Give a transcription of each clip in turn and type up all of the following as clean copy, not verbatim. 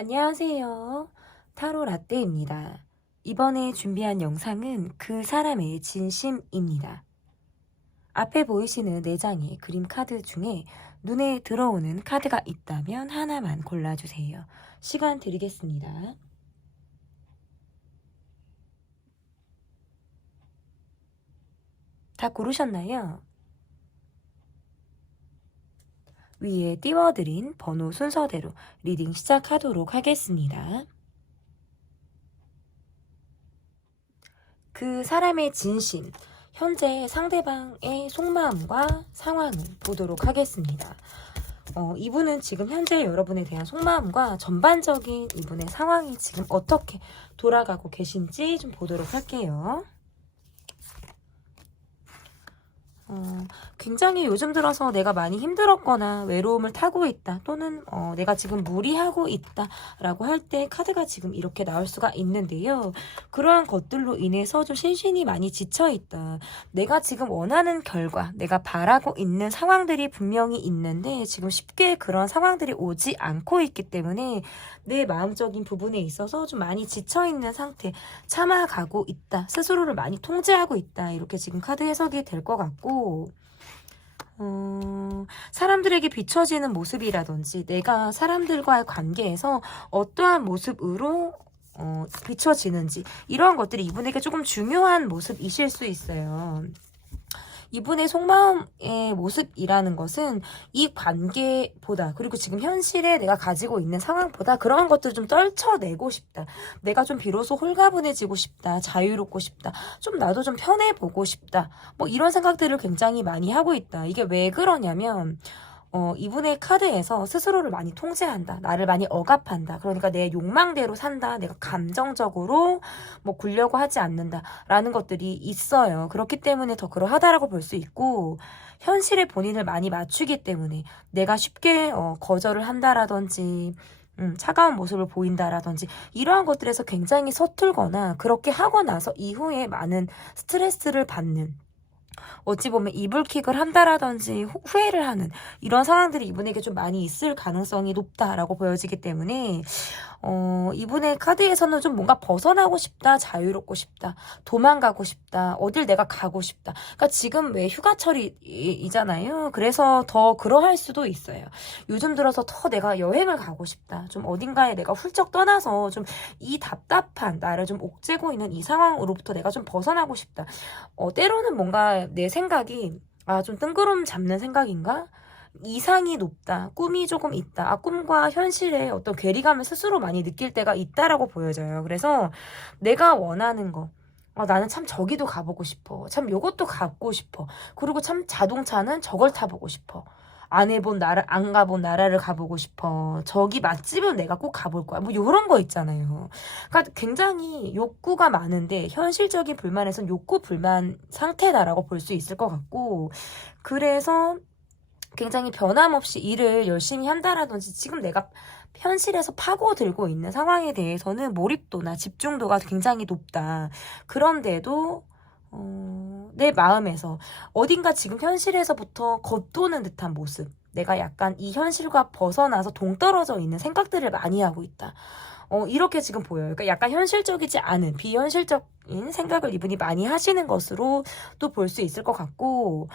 안녕하세요. 타로 라떼입니다. 이번에 준비한 영상은 그 사람의 진심입니다. 앞에 보이시는 4장의 그림 카드 중에 눈에 들어오는 카드가 있다면 하나만 골라주세요. 시간 드리겠습니다. 다 고르셨나요? 위에 띄워드린 번호 순서대로 리딩 시작하도록 하겠습니다. 그 사람의 진심, 현재 상대방의 속마음과 상황을 보도록 하겠습니다. 이분은 지금 현재 여러분에 대한 속마음과 전반적인 이분의 상황이 지금 어떻게 돌아가고 계신지 좀 보도록 할게요. 굉장히 요즘 들어서 내가 많이 힘들었거나 외로움을 타고 있다 또는 내가 지금 무리하고 있다 라고 할 때 카드가 지금 이렇게 나올 수가 있는데요. 그러한 것들로 인해서 좀 신신이 많이 지쳐있다. 내가 지금 원하는 결과, 내가 바라고 있는 상황들이 분명히 있는데 지금 쉽게 그런 상황들이 오지 않고 있기 때문에 내 마음적인 부분에 있어서 좀 많이 지쳐있는 상태, 참아가고 있다. 스스로를 많이 통제하고 있다. 이렇게 지금 카드 해석이 될 것 같고 사람들에게 비춰지는 모습이라든지 내가 사람들과의 관계에서 어떠한 모습으로 비춰지는지 이러한 것들이 이분에게 조금 중요한 모습이실 수 있어요. 이분의 속마음의 모습이라는 것은 이 관계보다 그리고 지금 현실에 내가 가지고 있는 상황보다 그런 것들을 좀 떨쳐내고 싶다. 내가 좀 비로소 홀가분해지고 싶다. 자유롭고 싶다. 좀 나도 좀 편해보고 싶다. 뭐 이런 생각들을 굉장히 많이 하고 있다. 이게 왜 그러냐면 이분의 카드에서 스스로를 많이 통제한다. 나를 많이 억압한다. 그러니까 내 욕망대로 산다. 내가 감정적으로 뭐 굴려고 하지 않는다. 라는 것들이 있어요. 그렇기 때문에 더 그러하다라고 볼 수 있고, 현실에 본인을 많이 맞추기 때문에 내가 쉽게 거절을 한다라든지, 차가운 모습을 보인다라든지 이러한 것들에서 굉장히 서툴거나 그렇게 하고 나서 이후에 많은 스트레스를 받는 어찌 보면 이불킥을 한다라든지 후회를 하는 이런 상황들이 이분에게 좀 많이 있을 가능성이 높다라고 보여지기 때문에 이분의 카드에서는 좀 뭔가 벗어나고 싶다, 자유롭고 싶다, 도망가고 싶다, 어딜 내가 가고 싶다. 그러니까 지금 왜 휴가철이잖아요. 그래서 더 그러할 수도 있어요. 요즘 들어서 더 내가 여행을 가고 싶다. 좀 어딘가에 내가 훌쩍 떠나서 좀 이 답답한 나를 좀 옥죄고 있는 이 상황으로부터 내가 좀 벗어나고 싶다. 때로는 뭔가 내 생각이 좀 뜬구름 잡는 생각인가? 이상이 높다. 꿈이 조금 있다. 꿈과 현실의 어떤 괴리감을 스스로 많이 느낄 때가 있다라고 보여져요. 그래서 내가 원하는 거. 나는 참 저기도 가보고 싶어. 참 요것도 갖고 싶어. 그리고 참 자동차는 저걸 타보고 싶어. 안 가본 나라를 가보고 싶어. 저기 맛집은 내가 꼭 가볼 거야. 뭐 요런 거 있잖아요. 그러니까 굉장히 욕구가 많은데 현실적인 불만에선 욕구 불만 상태다라고 볼 수 있을 것 같고 그래서 굉장히 변함없이 일을 열심히 한다라든지 지금 내가 현실에서 파고들고 있는 상황에 대해서는 몰입도나 집중도가 굉장히 높다. 그런데도 내 마음에서 어딘가 지금 현실에서부터 겉도는 듯한 모습. 내가 약간 이 현실과 벗어나서 동떨어져 있는 생각들을 많이 하고 있다. 이렇게 지금 보여요. 그러니까 약간 현실적이지 않은 비현실적인 생각을 이분이 많이 하시는 것으로 또 볼 수 있을 것 같고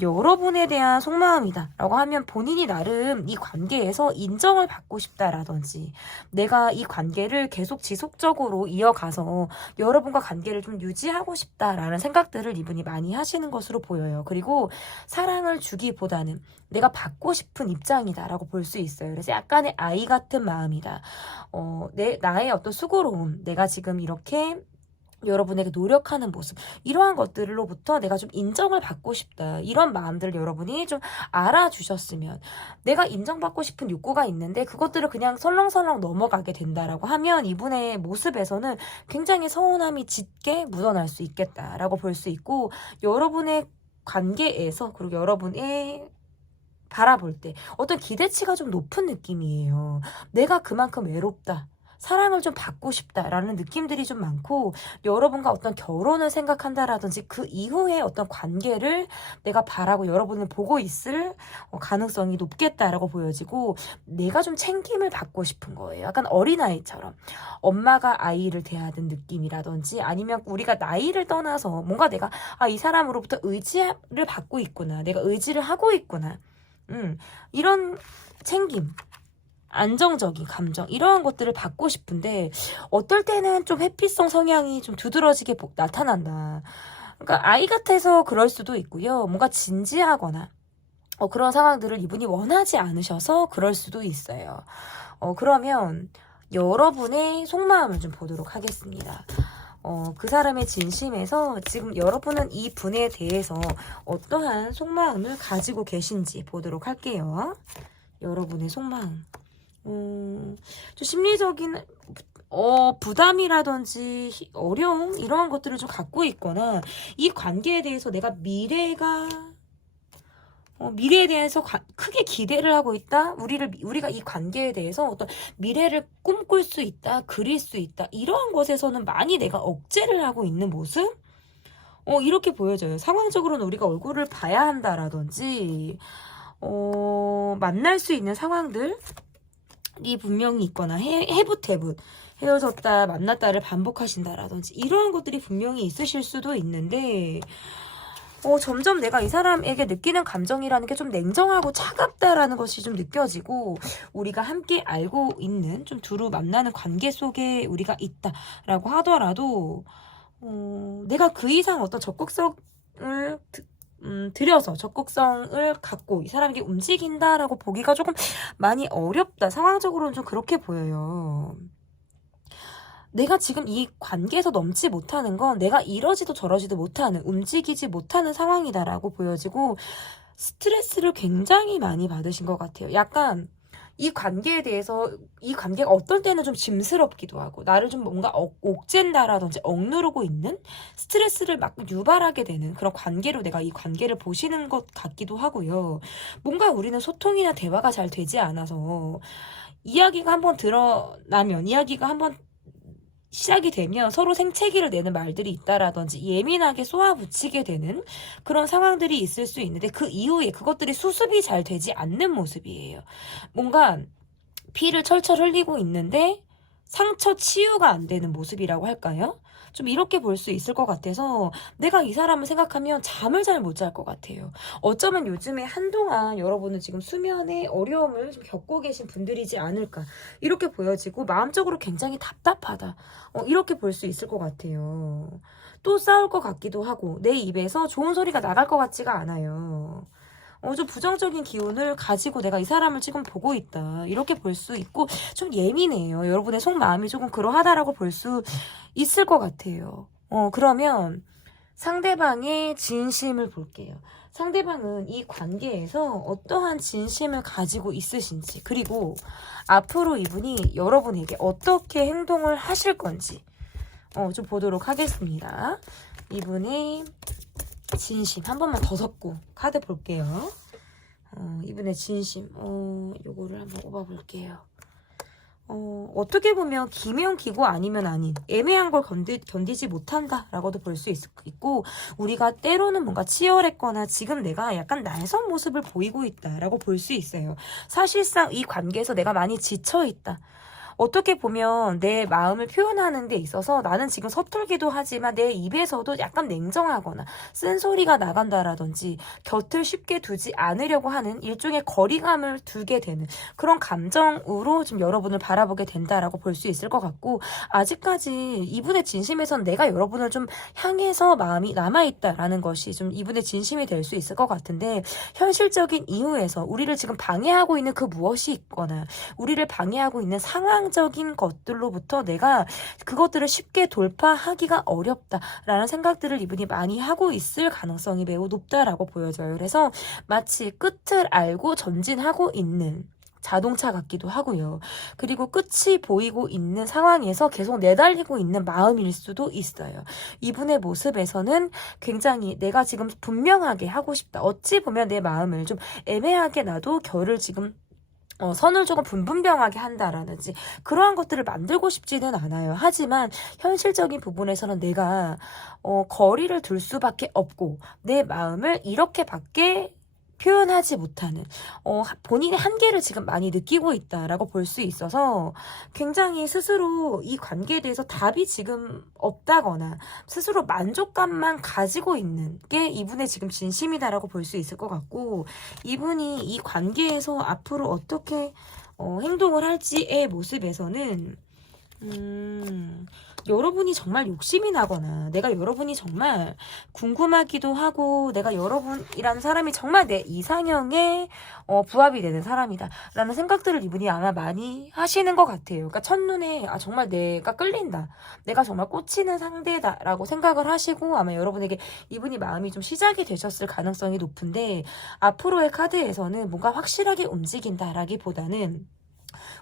여러분에 대한 속마음이다 라고 하면 본인이 나름 이 관계에서 인정을 받고 싶다라든지 내가 이 관계를 계속 지속적으로 이어가서 여러분과 관계를 좀 유지하고 싶다라는 생각들을 이분이 많이 하시는 것으로 보여요. 그리고 사랑을 주기보다는 내가 받고 싶은 입장이다라고 볼 수 있어요. 그래서 약간의 아이 같은 마음이다. 나의 어떤 수고로움, 내가 지금 이렇게 여러분에게 노력하는 모습 이러한 것들로부터 내가 좀 인정을 받고 싶다 이런 마음들을 여러분이 좀 알아주셨으면 내가 인정받고 싶은 욕구가 있는데 그것들을 그냥 설렁설렁 넘어가게 된다라고 하면 이분의 모습에서는 굉장히 서운함이 짙게 묻어날 수 있겠다라고 볼 수 있고 여러분의 관계에서 그리고 여러분의 바라볼 때 어떤 기대치가 좀 높은 느낌이에요. 내가 그만큼 외롭다. 사랑을 좀 받고 싶다라는 느낌들이 좀 많고, 여러분과 어떤 결혼을 생각한다라든지 그 이후에 어떤 관계를 내가 바라고 여러분을 보고 있을 가능성이 높겠다라고 보여지고, 내가 좀 챙김을 받고 싶은 거예요. 약간 어린아이처럼 엄마가 아이를 대하는 느낌이라든지, 아니면 우리가 나이를 떠나서 뭔가 내가 이 사람으로부터 의지를 받고 있구나, 내가 의지를 하고 있구나, 이런 챙김, 안정적인 감정, 이러한 것들을 받고 싶은데, 어떨 때는 좀 회피성 성향이 좀 두드러지게 나타난다. 그러니까 아이 같아서 그럴 수도 있고요. 뭔가 진지하거나 그런 상황들을 이분이 원하지 않으셔서 그럴 수도 있어요. 그러면 여러분의 속마음을 좀 보도록 하겠습니다. 그 사람의 진심에서 지금 여러분은 이 분에 대해서 어떠한 속마음을 가지고 계신지 보도록 할게요. 여러분의 속마음. 좀 심리적인 부담이라든지 어려움, 이러한 것들을 좀 갖고 있거나, 이 관계에 대해서 내가 미래에 대해서 크게 기대를 하고 있다. 우리가 이 관계에 대해서 어떤 미래를 꿈꿀 수 있다, 그릴 수 있다, 이러한 것에서는 많이 내가 억제를 하고 있는 모습? 이렇게 보여져요. 상황적으로는 우리가 얼굴을 봐야 한다라든지, 만날 수 있는 상황들, 이 분명히 있거나, 해붓 헤어졌다 만났다를 반복하신다라든지, 이러한 것들이 분명히 있으실 수도 있는데, 점점 내가 이 사람에게 느끼는 감정이라는 게 좀 냉정하고 차갑다라는 것이 좀 느껴지고, 우리가 함께 알고 있는 좀 두루 만나는 관계 속에 우리가 있다라고 하더라도 내가 그 이상 어떤 적극성을 들여서 적극성을 갖고 이 사람에게 움직인다라고 보기가 조금 많이 어렵다. 상황적으로는 좀 그렇게 보여요. 내가 지금 이 관계에서 넘지 못하는 건 내가 이러지도 저러지도 못하는, 움직이지 못하는 상황이다라고 보여지고, 스트레스를 굉장히 많이 받으신 것 같아요. 약간 이 관계에 대해서, 이 관계가 어떤 때는 좀 짐스럽기도 하고, 나를 좀 뭔가 옥죄다라든지 억누르고 있는, 스트레스를 막 유발하게 되는 그런 관계로 내가 이 관계를 보시는 것 같기도 하고요. 뭔가 우리는 소통이나 대화가 잘 되지 않아서, 이야기가 한번 드러나면, 이야기가 한번 시작이 되면 서로 생채기를 내는 말들이 있다라든지 예민하게 쏘아붙이게 되는 그런 상황들이 있을 수 있는데, 그 이후에 그것들이 수습이 잘 되지 않는 모습이에요. 뭔가 피를 철철 흘리고 있는데 상처 치유가 안 되는 모습이라고 할까요? 좀 이렇게 볼 수 있을 것 같아서, 내가 이 사람을 생각하면 잠을 잘 못 잘 것 같아요. 어쩌면 요즘에 한동안 여러분은 지금 수면에 어려움을 좀 겪고 계신 분들이지 않을까, 이렇게 보여지고, 마음적으로 굉장히 답답하다, 이렇게 볼 수 있을 것 같아요. 또 싸울 것 같기도 하고, 내 입에서 좋은 소리가 나갈 것 같지가 않아요. 좀 부정적인 기운을 가지고 내가 이 사람을 지금 보고 있다, 이렇게 볼 수 있고, 좀 예민해요. 여러분의 속마음이 조금 그러하다라고 볼 수 있을 것 같아요. 그러면 상대방의 진심을 볼게요. 상대방은 이 관계에서 어떠한 진심을 가지고 있으신지, 그리고 앞으로 이분이 여러분에게 어떻게 행동을 하실 건지 좀 보도록 하겠습니다. 이분의 진심 한 번만 더 섞고 카드 볼게요. 이분의 진심, 요거를 한번 뽑아볼게요. 어떻게 보면 기면 기고 아니면 아닌 애매한 걸 견디지 못한다라고도 볼 수 있고, 우리가 때로는 뭔가 치열했거나 지금 내가 약간 날선 모습을 보이고 있다라고 볼 수 있어요. 사실상 이 관계에서 내가 많이 지쳐있다. 어떻게 보면 내 마음을 표현하는 데 있어서 나는 지금 서툴기도 하지만 내 입에서도 약간 냉정하거나 쓴소리가 나간다라든지, 곁을 쉽게 두지 않으려고 하는 일종의 거리감을 두게 되는 그런 감정으로 좀 여러분을 바라보게 된다라고 볼 수 있을 것 같고, 아직까지 이분의 진심에선 내가 여러분을 좀 향해서 마음이 남아있다라는 것이 좀 이분의 진심이 될 수 있을 것 같은데, 현실적인 이유에서 우리를 지금 방해하고 있는 그 무엇이 있거나, 우리를 방해하고 있는 상황적인 것들로부터 내가 그것들을 쉽게 돌파하기가 어렵다라는 생각들을 이분이 많이 하고 있을 가능성이 매우 높다라고 보여져요. 그래서 마치 끝을 알고 전진하고 있는 자동차 같기도 하고요. 그리고 끝이 보이고 있는 상황에서 계속 내달리고 있는 마음일 수도 있어요. 이분의 모습에서는 굉장히 내가 지금 분명하게 하고 싶다, 어찌 보면 내 마음을 좀 애매하게 나도 결을 지금 선을 조금 분분명하게 한다라든지 그러한 것들을 만들고 싶지는 않아요. 하지만 현실적인 부분에서는 내가 거리를 둘 수밖에 없고 내 마음을 이렇게밖에 표현하지 못하는 본인의 한계를 지금 많이 느끼고 있다라고 볼 수 있어서 굉장히 스스로 이 관계에 대해서 답이 지금 없다거나 스스로 만족감만 가지고 있는 게 이분의 지금 진심이다라고 볼 수 있을 것 같고, 이분이 이 관계에서 앞으로 어떻게 행동을 할지의 모습에서는 여러분이 정말 욕심이 나거나 내가 여러분이 정말 궁금하기도 하고 내가 여러분이라는 사람이 정말 내 이상형에 부합이 되는 사람이다 라는 생각들을 이분이 아마 많이 하시는 것 같아요. 그러니까 첫눈에 정말 내가 끌린다, 내가 정말 꽂히는 상대다 라고 생각을 하시고 아마 여러분에게 이분이 마음이 좀 시작이 되셨을 가능성이 높은데, 앞으로의 카드에서는 뭔가 확실하게 움직인다 라기보다는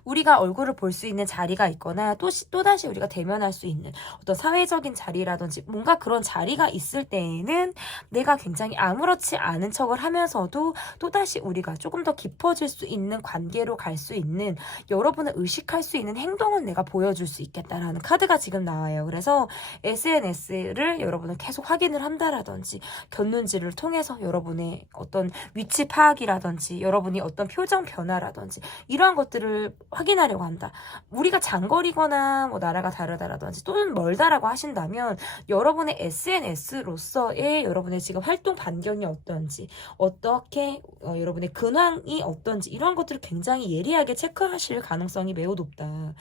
우리가 얼굴을 볼 수 있는 자리가 있거나 또다시 우리가 대면할 수 있는 어떤 사회적인 자리라든지 뭔가 그런 자리가 있을 때에는 내가 굉장히 아무렇지 않은 척을 하면서도 또다시 우리가 조금 더 깊어질 수 있는 관계로 갈 수 있는, 여러분을 의식할 수 있는 행동을 내가 보여줄 수 있겠다라는 카드가 지금 나와요. 그래서 SNS를 여러분은 계속 확인을 한다라든지 곁눈질을 통해서 여러분의 어떤 위치 파악이라든지 여러분이 어떤 표정 변화라든지 이러한 것들을 확인하려고 한다. 우리가 장거리거나 뭐 나라가 다르다라든지 또는 멀다라고 하신다면 여러분의 SNS로서의 여러분의 지금 활동 반경이 어떤지, 어떻게 여러분의 근황이 어떤지 이런 것들을 굉장히 예리하게 체크하실 가능성이 매우 높다.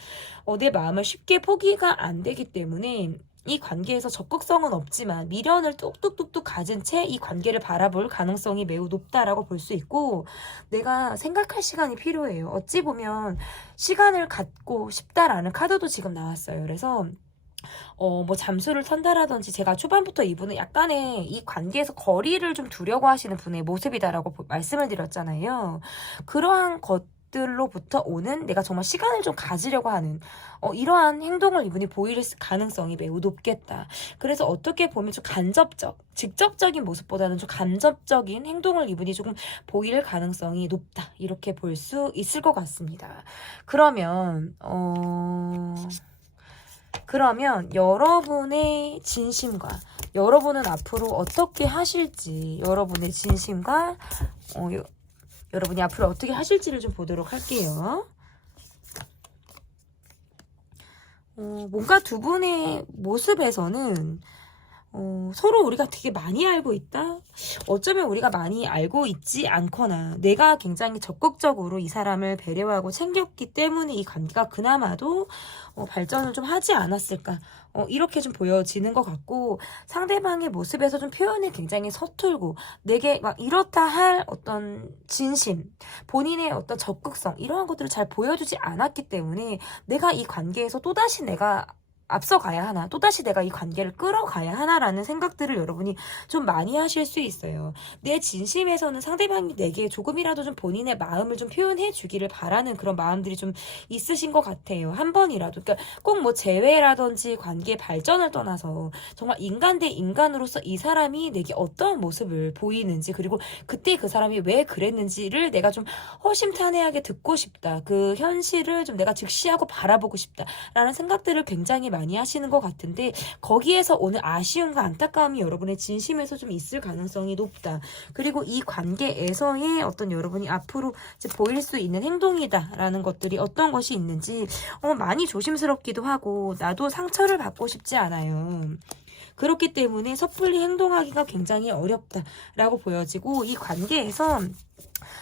내 마음을 쉽게 포기가 안 되기 때문에 이 관계에서 적극성은 없지만 미련을 뚝뚝뚝뚝 가진 채 이 관계를 바라볼 가능성이 매우 높다라고 볼 수 있고, 내가 생각할 시간이 필요해요. 어찌 보면 시간을 갖고 싶다라는 카드도 지금 나왔어요. 그래서 뭐 잠수를 탄다라든지, 제가 초반부터 이분은 약간의 이 관계에서 거리를 좀 두려고 하시는 분의 모습이다라고 말씀을 드렸잖아요. 그러한 것들로부터 오는 내가 정말 시간을 좀 가지려고 하는 이러한 행동을 이분이 보일 가능성이 매우 높겠다. 그래서 어떻게 보면 좀 직접적인 모습보다는 좀 간접적인 행동을 이분이 조금 보일 가능성이 높다, 이렇게 볼 수 있을 것 같습니다. 그러면 여러분의 진심과 여러분은 앞으로 어떻게 하실지, 여러분의 진심과 여러분이 앞으로 어떻게 하실지를 좀 보도록 할게요. 뭔가 두 분의 모습에서는 서로 우리가 되게 많이 알고 있다? 어쩌면 우리가 많이 알고 있지 않거나 내가 굉장히 적극적으로 이 사람을 배려하고 챙겼기 때문에 이 관계가 그나마도 발전을 좀 하지 않았을까, 이렇게 좀 보여지는 것 같고, 상대방의 모습에서 좀 표현이 굉장히 서툴고 내게 막 이렇다 할 어떤 진심, 본인의 어떤 적극성 이러한 것들을 잘 보여주지 않았기 때문에 내가 이 관계에서 또다시 내가 앞서가야 하나, 또다시 내가 이 관계를 끌어가야 하나라는 생각들을 여러분이 좀 많이 하실 수 있어요. 내 진심에서는 상대방이 내게 조금이라도 좀 본인의 마음을 좀 표현해 주기를 바라는 그런 마음들이 좀 있으신 것 같아요. 한 번이라도. 그러니까 꼭 뭐 재회라든지 관계 발전을 떠나서 정말 인간 대 인간으로서 이 사람이 내게 어떠한 모습을 보이는지, 그리고 그때 그 사람이 왜 그랬는지를 내가 좀 허심탄회하게 듣고 싶다. 그 현실을 좀 내가 직시하고 바라보고 싶다라는 생각들을 굉장히 많이 하시는 것 같은데, 거기에서 오는 아쉬움과 안타까움이 여러분의 진심에서 좀 있을 가능성이 높다. 그리고 이 관계에서의 어떤 여러분이 앞으로 이제 보일 수 있는 행동이다라는 것들이 어떤 것이 있는지 많이 조심스럽기도 하고, 나도 상처를 받고 싶지 않아요. 그렇기 때문에 섣불리 행동하기가 굉장히 어렵다라고 보여지고, 이 관계에서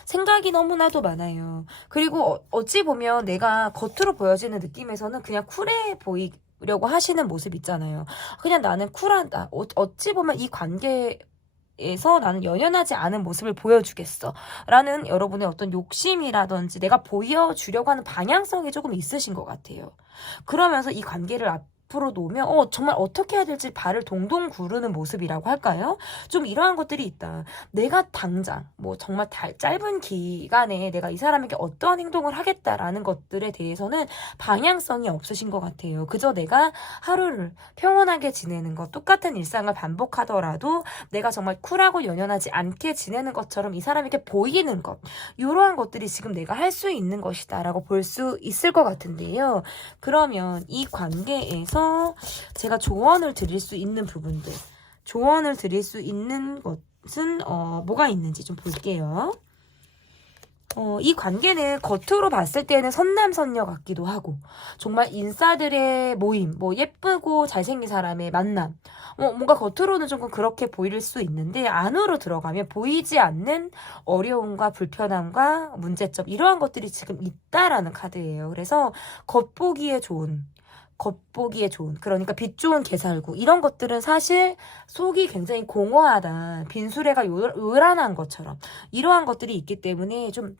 생각이 너무나도 많아요. 그리고 어찌 보면 내가 겉으로 보여지는 느낌에서는 그냥 쿨해 보이려고 하시는 모습 있잖아요. 그냥 나는 쿨하다. 어찌 보면 이 관계에서 나는 연연하지 않은 모습을 보여주겠어 라는 여러분의 어떤 욕심이라든지 내가 보여주려고 하는 방향성이 조금 있으신 것 같아요. 그러면서 이 관계를 앞으로 놓으면 정말 어떻게 해야 될지 발을 동동 구르는 모습이라고 할까요? 좀 이러한 것들이 있다. 내가 당장 뭐 정말 짧은 기간에 내가 이 사람에게 어떠한 행동을 하겠다라는 것들에 대해서는 방향성이 없으신 것 같아요. 그저 내가 하루를 평온하게 지내는 것, 똑같은 일상을 반복하더라도 내가 정말 쿨하고 연연하지 않게 지내는 것처럼 이 사람에게 보이는 것, 이러한 것들이 지금 내가 할 수 있는 것이다 라고 볼 수 있을 것 같은데요. 그러면 이 관계에서 제가 조언을 드릴 수 있는 부분들, 조언을 드릴 수 있는 것은 뭐가 있는지 좀 볼게요. 이 관계는 겉으로 봤을 때는 선남선녀 같기도 하고, 정말 인싸들의 모임, 뭐 예쁘고 잘생긴 사람의 만남, 뭔가 겉으로는 조금 그렇게 보일 수 있는데 안으로 들어가면 보이지 않는 어려움과 불편함과 문제점, 이러한 것들이 지금 있다라는 카드예요. 그래서 겉보기에 좋은, 그러니까 빛 좋은 개살구, 이런 것들은 사실 속이 굉장히 공허하다, 빈수레가 요란한 것처럼 이러한 것들이 있기 때문에 좀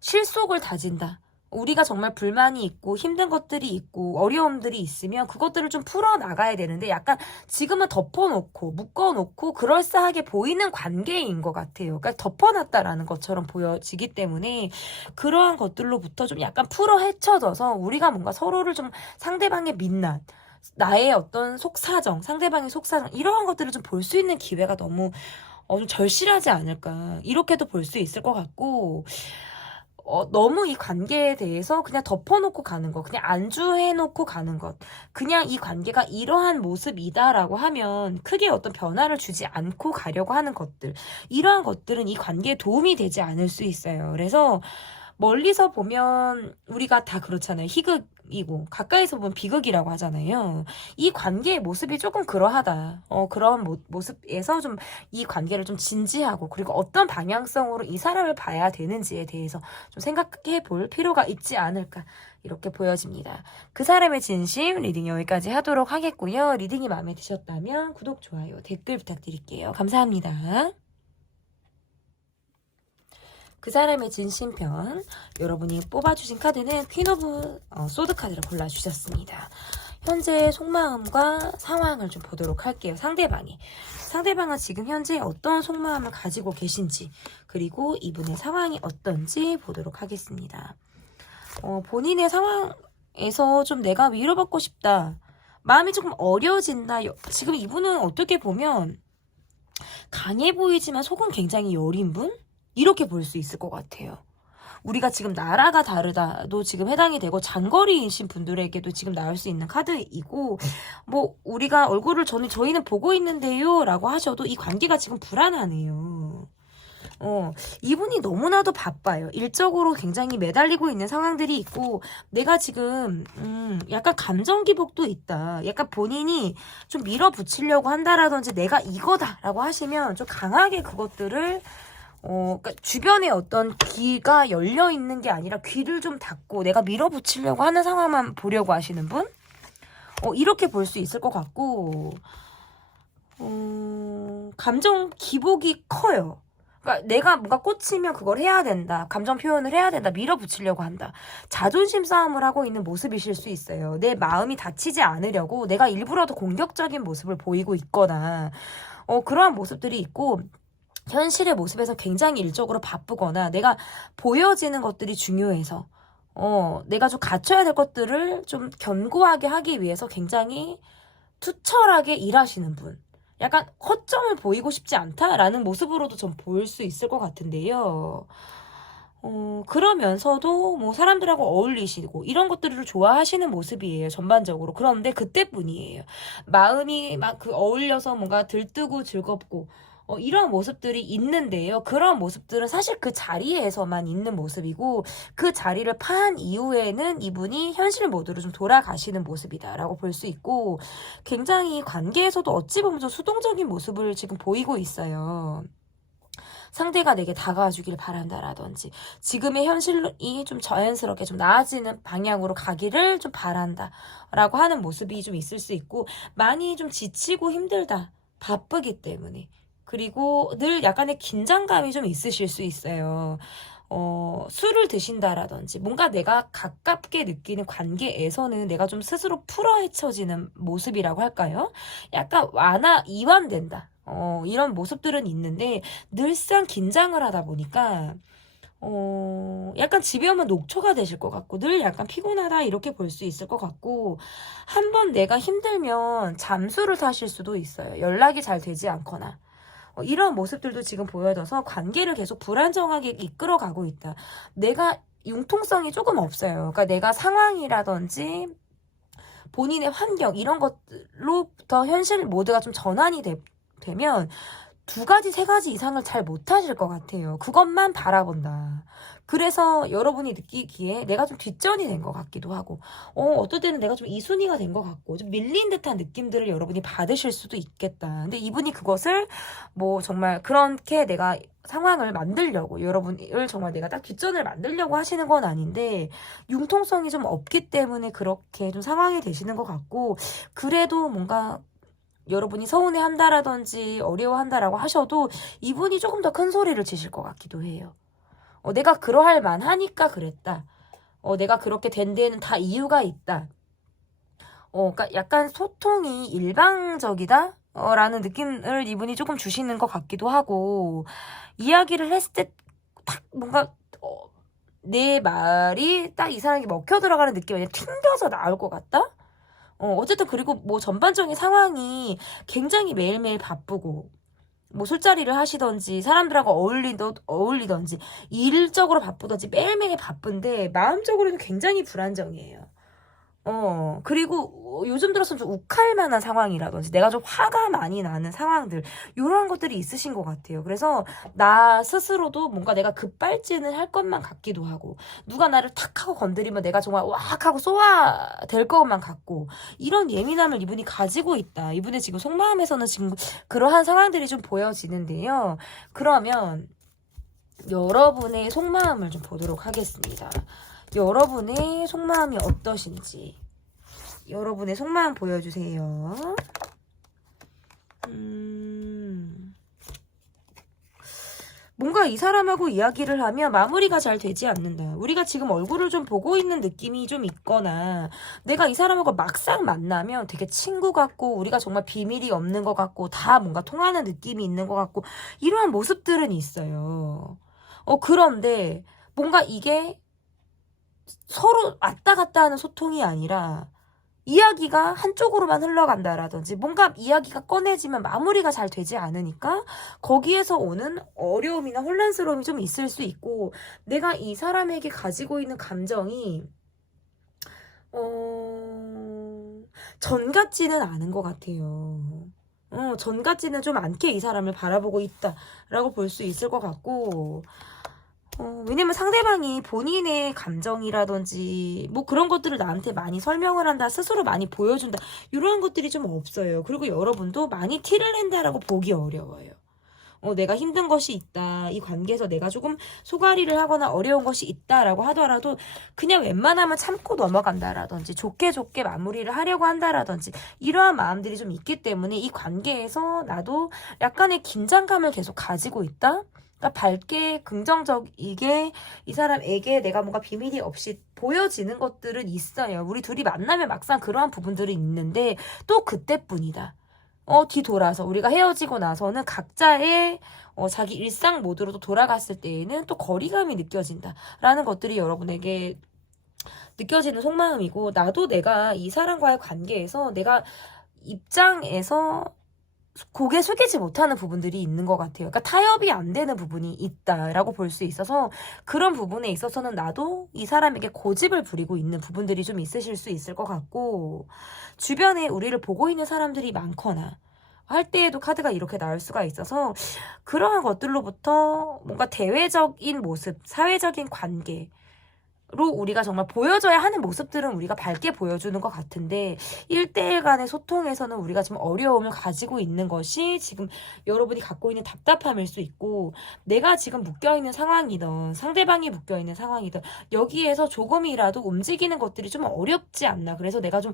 실속을 다진다. 우리가 정말 불만이 있고 힘든 것들이 있고 어려움들이 있으면 그것들을 좀 풀어나가야 되는데, 약간 지금은 덮어놓고 묶어놓고 그럴싸하게 보이는 관계인 것 같아요. 그러니까 덮어놨다라는 것처럼 보여지기 때문에 그러한 것들로부터 좀 약간 풀어 헤쳐져서 우리가 뭔가 서로를 좀 상대방의 민낯, 나의 어떤 속사정, 상대방의 속사정, 이러한 것들을 좀 볼 수 있는 기회가 너무 좀 절실하지 않을까, 이렇게도 볼 수 있을 것 같고, 너무 이 관계에 대해서 그냥 덮어놓고 가는 것, 그냥 안주해놓고 가는 것, 그냥 이 관계가 이러한 모습이다라고 하면 크게 어떤 변화를 주지 않고 가려고 하는 것들, 이러한 것들은 이 관계에 도움이 되지 않을 수 있어요. 그래서 멀리서 보면 우리가 다 그렇잖아요. 희극이고 가까이서 보면 비극이라고 하잖아요. 이 관계의 모습이 조금 그러하다. 그런 모습에서 좀 이 관계를 좀 진지하고, 그리고 어떤 방향성으로 이 사람을 봐야 되는지에 대해서 좀 생각해 볼 필요가 있지 않을까, 이렇게 보여집니다. 그 사람의 진심 리딩 여기까지 하도록 하겠고요. 리딩이 마음에 드셨다면 구독, 좋아요, 댓글 부탁드릴게요. 감사합니다. 그 사람의 진심편, 여러분이 뽑아주신 카드는 퀸 오브 소드 카드를 골라주셨습니다. 현재 속마음과 상황을 좀 보도록 할게요. 상대방은 지금 현재 어떤 속마음을 가지고 계신지, 그리고 이분의 상황이 어떤지 보도록 하겠습니다. 본인의 상황에서 좀 내가 위로받고 싶다, 마음이 조금 어려워진다. 지금 이분은 어떻게 보면 강해 보이지만 속은 굉장히 여린 분? 이렇게 볼 수 있을 것 같아요. 우리가 지금 나라가 다르다도 지금 해당이 되고, 장거리이신 분들에게도 지금 나올 수 있는 카드이고, 뭐 우리가 얼굴을 저희는 보고 있는데요 라고 하셔도 이 관계가 지금 불안하네요. 이분이 너무나도 바빠요. 일적으로 굉장히 매달리고 있는 상황들이 있고, 내가 지금 약간 감정 기복도 있다. 약간 본인이 좀 밀어붙이려고 한다라든지 내가 이거다라고 하시면 좀 강하게 그것들을 그러니까 주변에 어떤 귀가 열려 있는 게 아니라 귀를 좀 닫고 내가 밀어붙이려고 하는 상황만 보려고 하시는 분? 이렇게 볼 수 있을 것 같고, 감정 기복이 커요. 그러니까 내가 뭔가 꽂히면 그걸 해야 된다, 감정 표현을 해야 된다, 밀어붙이려고 한다, 자존심 싸움을 하고 있는 모습이실 수 있어요. 내 마음이 다치지 않으려고 내가 일부러 더 공격적인 모습을 보이고 있거나, 그러한 모습들이 있고, 현실의 모습에서 굉장히 일적으로 바쁘거나 내가 보여지는 것들이 중요해서 내가 좀 갖춰야 될 것들을 좀 견고하게 하기 위해서 굉장히 투철하게 일하시는 분, 약간 허점을 보이고 싶지 않다라는 모습으로도 좀 보일 수 있을 것 같은데요. 그러면서도 뭐 사람들하고 어울리시고 이런 것들을 좋아하시는 모습이에요, 전반적으로. 그런데 그때뿐이에요. 마음이 막 어울려서 뭔가 들뜨고 즐겁고 이런 모습들이 있는데요. 그런 모습들은 사실 그 자리에서만 있는 모습이고, 그 자리를 파한 이후에는 이분이 현실 모드로 좀 돌아가시는 모습이다라고 볼 수 있고, 굉장히 관계에서도 어찌 보면 좀 수동적인 모습을 지금 보이고 있어요. 상대가 내게 다가와 주길 바란다라든지, 지금의 현실이 좀 자연스럽게 좀 나아지는 방향으로 가기를 좀 바란다라고 하는 모습이 좀 있을 수 있고, 많이 좀 지치고 힘들다, 바쁘기 때문에. 그리고 늘 약간의 긴장감이 좀 있으실 수 있어요. 술을 드신다라든지 뭔가 내가 가깝게 느끼는 관계에서는 내가 좀 스스로 풀어헤쳐지는 모습이라고 할까요? 약간 이완된다. 이런 모습들은 있는데 늘상 긴장을 하다 보니까 약간 집에 오면 녹초가 되실 것 같고, 늘 약간 피곤하다, 이렇게 볼 수 있을 것 같고, 한번 내가 힘들면 잠수를 타실 수도 있어요. 연락이 잘 되지 않거나. 이런 모습들도 지금 보여져서 관계를 계속 불안정하게 이끌어가고 있다. 내가 융통성이 조금 없어요. 그러니까 내가 상황이라든지 본인의 환경, 이런 것로부터 현실 모드가 좀 전환이 되면 두 가지, 세 가지 이상을 잘 못하실 것 같아요. 그것만 바라본다. 그래서 여러분이 느끼기에 내가 좀 뒷전이 된 것 같기도 하고, 어떨 때는 내가 좀 이순이가 된 것 같고, 좀 밀린 듯한 느낌들을 여러분이 받으실 수도 있겠다. 근데 이분이 그것을 뭐 정말 그렇게 내가 상황을 만들려고, 여러분을 정말 내가 딱 뒷전을 만들려고 하시는 건 아닌데, 융통성이 좀 없기 때문에 그렇게 좀 상황이 되시는 것 같고, 그래도 뭔가 여러분이 서운해한다라든지 어려워한다라고 하셔도 이분이 조금 더 큰 소리를 치실 것 같기도 해요. 내가 그러할 만하니까 그랬다. 내가 그렇게 된 데에는 다 이유가 있다. 그러니까 약간 소통이 일방적이다? 라는 느낌을 이분이 조금 주시는 것 같기도 하고, 이야기를 했을 때 딱 뭔가 내 말이 딱 이 사람에게 먹혀 들어가는 느낌이 아니라 튕겨서 나올 것 같다? 어쨌든 그리고 뭐 전반적인 상황이 굉장히 매일매일 바쁘고, 뭐 술자리를 하시던지 사람들하고 어울리던지 일적으로 바쁘던지 매일매일 바쁜데 마음적으로는 굉장히 불안정이에요. 그리고 요즘 들어서는 좀 욱할 만한 상황이라든지 내가 좀 화가 많이 나는 상황들, 이런 것들이 있으신 것 같아요. 그래서 나 스스로도 뭔가 내가 급발진을 할 것만 같기도 하고, 누가 나를 탁 하고 건드리면 내가 정말 왁 하고 쏘아될 것만 같고, 이런 예민함을 이분이 가지고 있다. 이분의 지금 속마음에서는 지금 그러한 상황들이 좀 보여지는데요. 그러면 여러분의 속마음을 좀 보도록 하겠습니다. 여러분의 속마음이 어떠신지, 여러분의 속마음 보여주세요. 뭔가 이 사람하고 이야기를 하면 마무리가 잘 되지 않는다. 우리가 지금 얼굴을 좀 보고 있는 느낌이 좀 있거나, 내가 이 사람하고 막상 만나면 되게 친구 같고, 우리가 정말 비밀이 없는 것 같고, 다 뭔가 통하는 느낌이 있는 것 같고, 이러한 모습들은 있어요. 그런데 뭔가 이게 서로 왔다 갔다 하는 소통이 아니라 이야기가 한쪽으로만 흘러간다라든지 뭔가 이야기가 꺼내지만 마무리가 잘 되지 않으니까 거기에서 오는 어려움이나 혼란스러움이 좀 있을 수 있고, 내가 이 사람에게 가지고 있는 감정이 전 같지는 않은 것 같아요. 전 같지는 좀 않게 이 사람을 바라보고 있다라고 볼 수 있을 것 같고, 왜냐면 상대방이 본인의 감정이라든지 뭐 그런 것들을 나한테 많이 설명을 한다, 스스로 많이 보여준다, 이런 것들이 좀 없어요. 그리고 여러분도 많이 티를 낸다라고 보기 어려워요. 내가 힘든 것이 있다, 이 관계에서 내가 조금 소가리를 하거나 어려운 것이 있다라고 하더라도 그냥 웬만하면 참고 넘어간다라든지 좋게 마무리를 하려고 한다라든지 이러한 마음들이 좀 있기 때문에 이 관계에서 나도 약간의 긴장감을 계속 가지고 있다? 그러니까 밝게 긍정적이게 이 사람에게 내가 뭔가 비밀이 없이 보여지는 것들은 있어요. 우리 둘이 만나면 막상 그러한 부분들이 있는데 또 그때뿐이다. 뒤돌아서 우리가 헤어지고 나서는 각자의 자기 일상 모드로 또 돌아갔을 때에는 또 거리감이 느껴진다라는 것들이 여러분에게 느껴지는 속마음이고, 나도 내가 이 사람과의 관계에서 내가 입장에서 고개 숙이지 못하는 부분들이 있는 것 같아요. 그러니까 타협이 안 되는 부분이 있다라고 볼 수 있어서, 그런 부분에 있어서는 나도 이 사람에게 고집을 부리고 있는 부분들이 좀 있으실 수 있을 것 같고, 주변에 우리를 보고 있는 사람들이 많거나 할 때에도 카드가 이렇게 나올 수가 있어서, 그러한 것들로부터 뭔가 대외적인 모습, 사회적인 관계 로 우리가 정말 보여줘야 하는 모습들은 우리가 밝게 보여주는 것 같은데, 1대1 간의 소통에서는 우리가 지금 어려움을 가지고 있는 것이 지금 여러분이 갖고 있는 답답함일 수 있고, 내가 지금 묶여있는 상황이든 상대방이 묶여있는 상황이든 여기에서 조금이라도 움직이는 것들이 좀 어렵지 않나. 그래서 내가 좀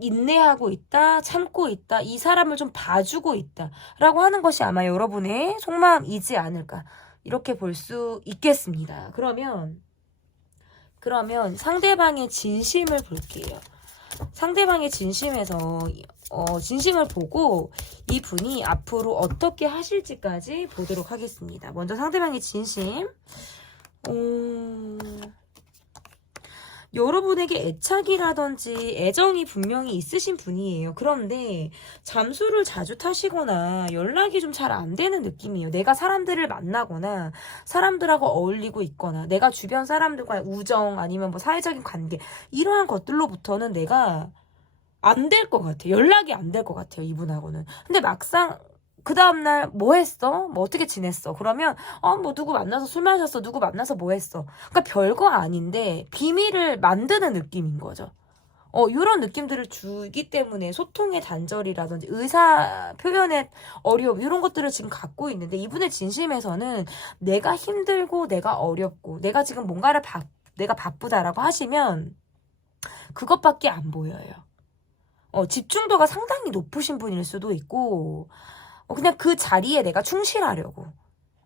인내하고 있다, 참고 있다, 이 사람을 좀 봐주고 있다 라고 하는 것이 아마 여러분의 속마음이지 않을까. 이렇게 볼 수 있겠습니다. 그러면 상대방의 진심을 볼게요. 상대방의 진심에서 진심을 보고 이분이 앞으로 어떻게 하실지까지 보도록 하겠습니다. 먼저 상대방의 진심. 여러분에게 애착이라든지 애정이 분명히 있으신 분이에요. 그런데 잠수를 자주 타시거나 연락이 좀 잘 안 되는 느낌이에요. 내가 사람들을 만나거나 사람들하고 어울리고 있거나 내가 주변 사람들과의 우정 아니면 뭐 사회적인 관계 이러한 것들로부터는 내가 안 될 것 같아요. 연락이 안 될 것 같아요. 이분하고는. 근데 막상 그 다음날 뭐 했어? 뭐 어떻게 지냈어? 그러면 뭐 누구 만나서 술 마셨어? 누구 만나서 뭐 했어? 그러니까 별거 아닌데 비밀을 만드는 느낌인 거죠. 이런 느낌들을 주기 때문에 소통의 단절이라든지 의사 표현의 어려움 이런 것들을 지금 갖고 있는데 이분의 진심에서는 내가 힘들고 내가 어렵고 내가 지금 뭔가를 내가 바쁘다라고 하시면 그것밖에 안 보여요. 집중도가 상당히 높으신 분일 수도 있고 그냥 그 자리에 내가 충실하려고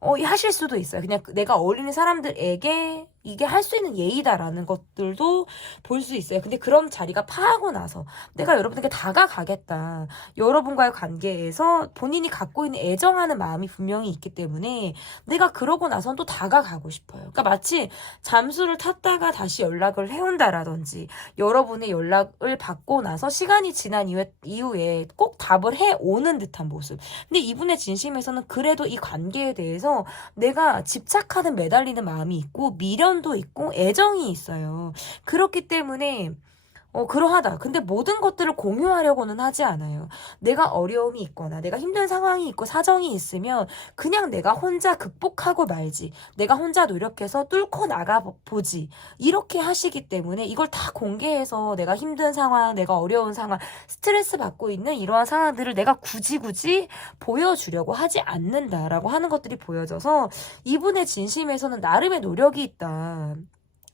하실 수도 있어요. 그냥 내가 어울리는 사람들에게 이게 할 수 있는 예의다라는 것들도 볼 수 있어요. 근데 그런 자리가 파하고 나서 내가 여러분에게 다가가겠다. 여러분과의 관계에서 본인이 갖고 있는 애정하는 마음이 분명히 있기 때문에 내가 그러고 나선 또 다가가고 싶어요. 그러니까 마치 잠수를 탔다가 다시 연락을 해온다라든지 여러분의 연락을 받고 나서 시간이 지난 이후에 꼭 답을 해오는 듯한 모습. 근데 이분의 진심에서는 그래도 이 관계에 대해서 내가 집착하는 매달리는 마음이 있고 미련도 있고 애정이 있어요. 그렇기 때문에 그러하다. 근데 모든 것들을 공유하려고는 하지 않아요. 내가 어려움이 있거나 내가 힘든 상황이 있고 사정이 있으면 그냥 내가 혼자 극복하고 말지. 내가 혼자 노력해서 뚫고 나가보지. 이렇게 하시기 때문에 이걸 다 공개해서 내가 힘든 상황, 내가 어려운 상황, 스트레스 받고 있는 이러한 상황들을 내가 굳이 보여주려고 하지 않는다라고 하는 것들이 보여져서 이분의 진심에서는 나름의 노력이 있다.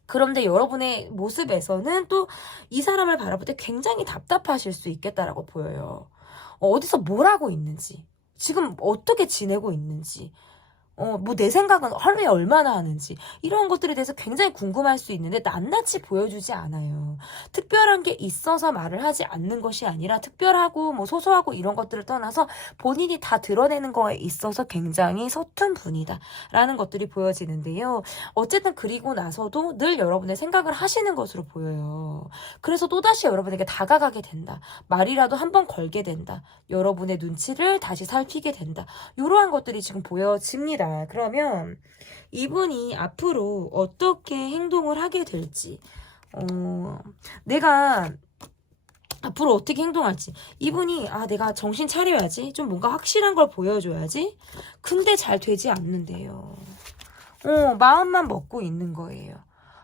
그런데 여러분의 모습에서는 또 이 사람을 바라볼 때 굉장히 답답하실 수 있겠다라고 보여요. 어디서 뭘 하고 있는지, 지금 어떻게 지내고 있는지, 뭐 내 생각은 하루에 얼마나 하는지 이런 것들에 대해서 굉장히 궁금할 수 있는데 낱낱이 보여주지 않아요. 특별한 게 있어서 말을 하지 않는 것이 아니라 특별하고 뭐 소소하고 이런 것들을 떠나서 본인이 다 드러내는 거에 있어서 굉장히 서툰 분이다 라는 것들이 보여지는데요. 어쨌든 그리고 나서도 늘 여러분의 생각을 하시는 것으로 보여요. 그래서 또다시 여러분에게 다가가게 된다. 말이라도 한번 걸게 된다. 여러분의 눈치를 다시 살피게 된다. 이러한 것들이 지금 보여집니다. 그러면 이분이 앞으로 어떻게 행동을 하게 될지 내가 앞으로 어떻게 행동할지 이분이 내가 정신 차려야지 좀 뭔가 확실한 걸 보여줘야지 근데 잘 되지 않는데요. 마음만 먹고 있는 거예요.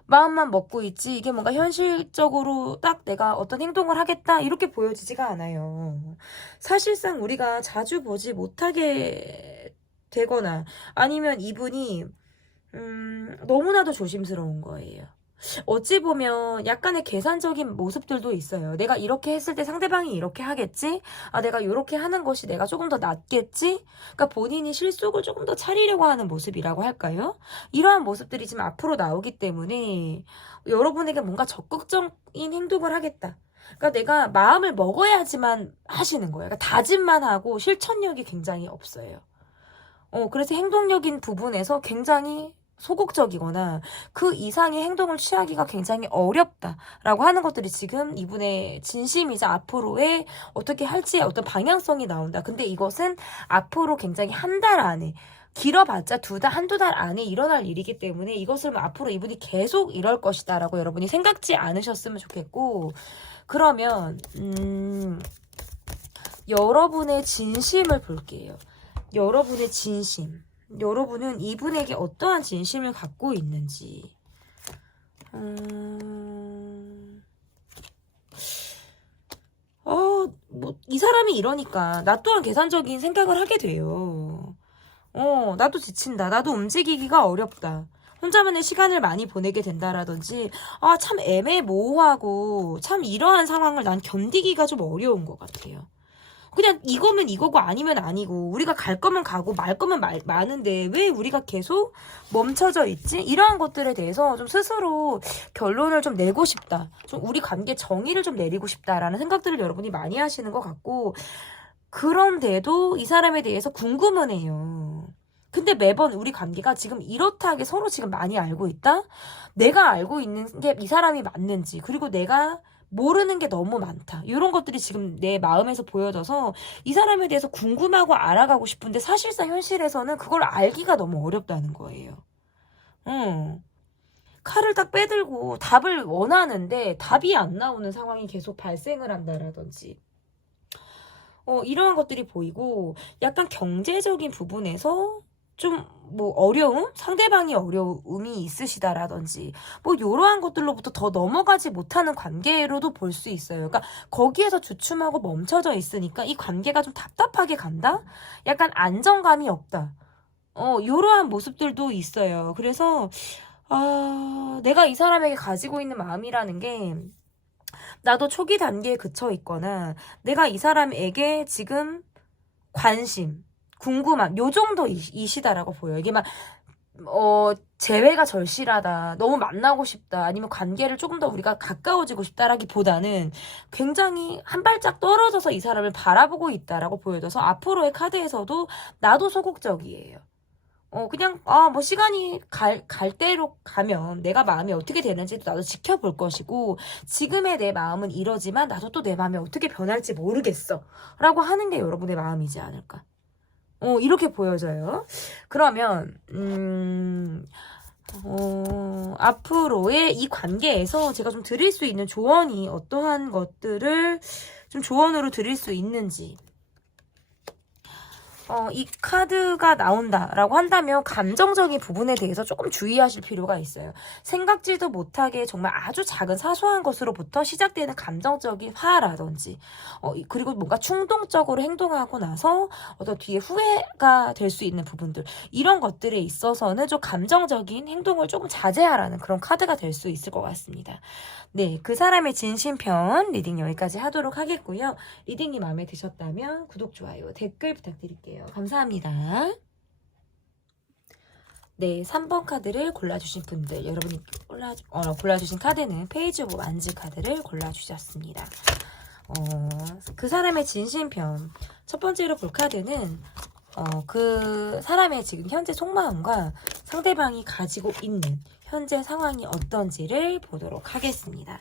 마음만 먹고 있지 이게 뭔가 현실적으로 딱 내가 어떤 행동을 하겠다 이렇게 보여지지가 않아요. 사실상 우리가 자주 보지 못하게 되거나 아니면 이분이 너무나도 조심스러운 거예요. 어찌 보면 약간의 계산적인 모습들도 있어요. 내가 이렇게 했을 때 상대방이 이렇게 하겠지? 내가 이렇게 하는 것이 내가 조금 더 낫겠지? 그러니까 본인이 실속을 조금 더 차리려고 하는 모습이라고 할까요? 이러한 모습들이 지금 앞으로 나오기 때문에 여러분에게 뭔가 적극적인 행동을 하겠다. 그러니까 내가 마음을 먹어야지만 하시는 거예요. 그러니까 다짐만 하고 실천력이 굉장히 없어요. 그래서 행동력인 부분에서 굉장히 소극적이거나 그 이상의 행동을 취하기가 굉장히 어렵다라고 하는 것들이 지금 이분의 진심이자 앞으로의 어떻게 할지의 어떤 방향성이 나온다. 근데 이것은 앞으로 굉장히 한 달 안에 길어봤자 한두 달 안에 일어날 일이기 때문에 이것을 앞으로 이분이 계속 이럴 것이다 라고 여러분이 생각지 않으셨으면 좋겠고 그러면 여러분의 진심을 볼게요. 여러분의 진심. 여러분은 이분에게 어떠한 진심을 갖고 있는지. 이 사람이 이러니까 나 또한 계산적인 생각을 하게 돼요. 나도 지친다. 나도 움직이기가 어렵다. 혼자만의 시간을 많이 보내게 된다라든지 참 애매모호하고 참 이러한 상황을 난 견디기가 좀 어려운 것 같아요. 그냥 이거면 이거고 아니면 아니고 우리가 갈 거면 가고 말 거면 마는데 왜 우리가 계속 멈춰져 있지? 이러한 것들에 대해서 좀 스스로 결론을 좀 내고 싶다. 좀 우리 관계 정의를 좀 내리고 싶다라는 생각들을 여러분이 많이 하시는 것 같고 그런데도 이 사람에 대해서 궁금은 해요. 근데 매번 우리 관계가 지금 이렇다하게 서로 지금 많이 알고 있다? 내가 알고 있는 게 이 사람이 맞는지 그리고 내가 모르는 게 너무 많다. 이런 것들이 지금 내 마음에서 보여져서 이 사람에 대해서 궁금하고 알아가고 싶은데 사실상 현실에서는 그걸 알기가 너무 어렵다는 거예요. 칼을 딱 빼들고 답을 원하는데 답이 안 나오는 상황이 계속 발생을 한다라든지 이러한 것들이 보이고 약간 경제적인 부분에서 좀 뭐 어려움? 상대방이 어려움이 있으시다라든지 뭐 이러한 것들로부터 더 넘어가지 못하는 관계로도 볼 수 있어요. 그러니까 거기에서 주춤하고 멈춰져 있으니까 이 관계가 좀 답답하게 간다? 약간 안정감이 없다. 이러한 모습들도 있어요. 그래서 내가 이 사람에게 가지고 있는 마음이라는 게 나도 초기 단계에 그쳐 있거나 내가 이 사람에게 지금 관심 궁금함 요 정도이시다라고 보여요. 이게 막 재회가 절실하다 너무 만나고 싶다 아니면 관계를 조금 더 우리가 가까워지고 싶다라기보다는 굉장히 한 발짝 떨어져서 이 사람을 바라보고 있다라고 보여져서 앞으로의 카드에서도 나도 소극적이에요. 그냥 뭐 시간이 갈 대로 가면 내가 마음이 어떻게 되는지도 나도 지켜볼 것이고 지금의 내 마음은 이러지만 나도 또 내 마음이 어떻게 변할지 모르겠어 라고 하는 게 여러분의 마음이지 않을까. 이렇게 보여져요. 그러면 앞으로의 이 관계에서 제가 좀 드릴 수 있는 조언이 어떠한 것들을 좀 조언으로 드릴 수 있는지 이 카드가 나온다라고 한다면 감정적인 부분에 대해서 조금 주의하실 필요가 있어요. 생각지도 못하게 정말 아주 작은 사소한 것으로부터 시작되는 감정적인 화라든지 그리고 뭔가 충동적으로 행동하고 나서 어떤 뒤에 후회가 될 수 있는 부분들 이런 것들에 있어서는 좀 감정적인 행동을 조금 자제하라는 그런 카드가 될 수 있을 것 같습니다. 네, 그 사람의 진심편 리딩 여기까지 하도록 하겠고요. 리딩이 마음에 드셨다면 구독, 좋아요, 댓글 부탁드릴게요. 감사합니다. 네, 3번 카드를 골라주신 분들 여러분이 골라주신 카드는 페이지 오브 완즈 카드를 골라주셨습니다. 그 사람의 진심편 첫 번째로 볼 카드는 그 사람의 지금 현재 속마음과 상대방이 가지고 있는 현재 상황이 어떤지를 보도록 하겠습니다.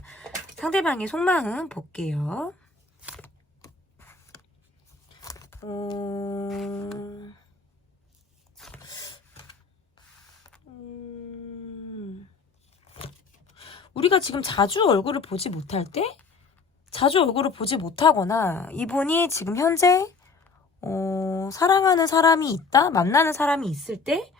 상대방의 속마음 볼게요. 우리가 지금 자주 얼굴을 보지 못할 때? 자주 얼굴을 보지 못하거나 이분이 지금 현재 사랑하는 사람이 있다? 만나는 사람이 있을 때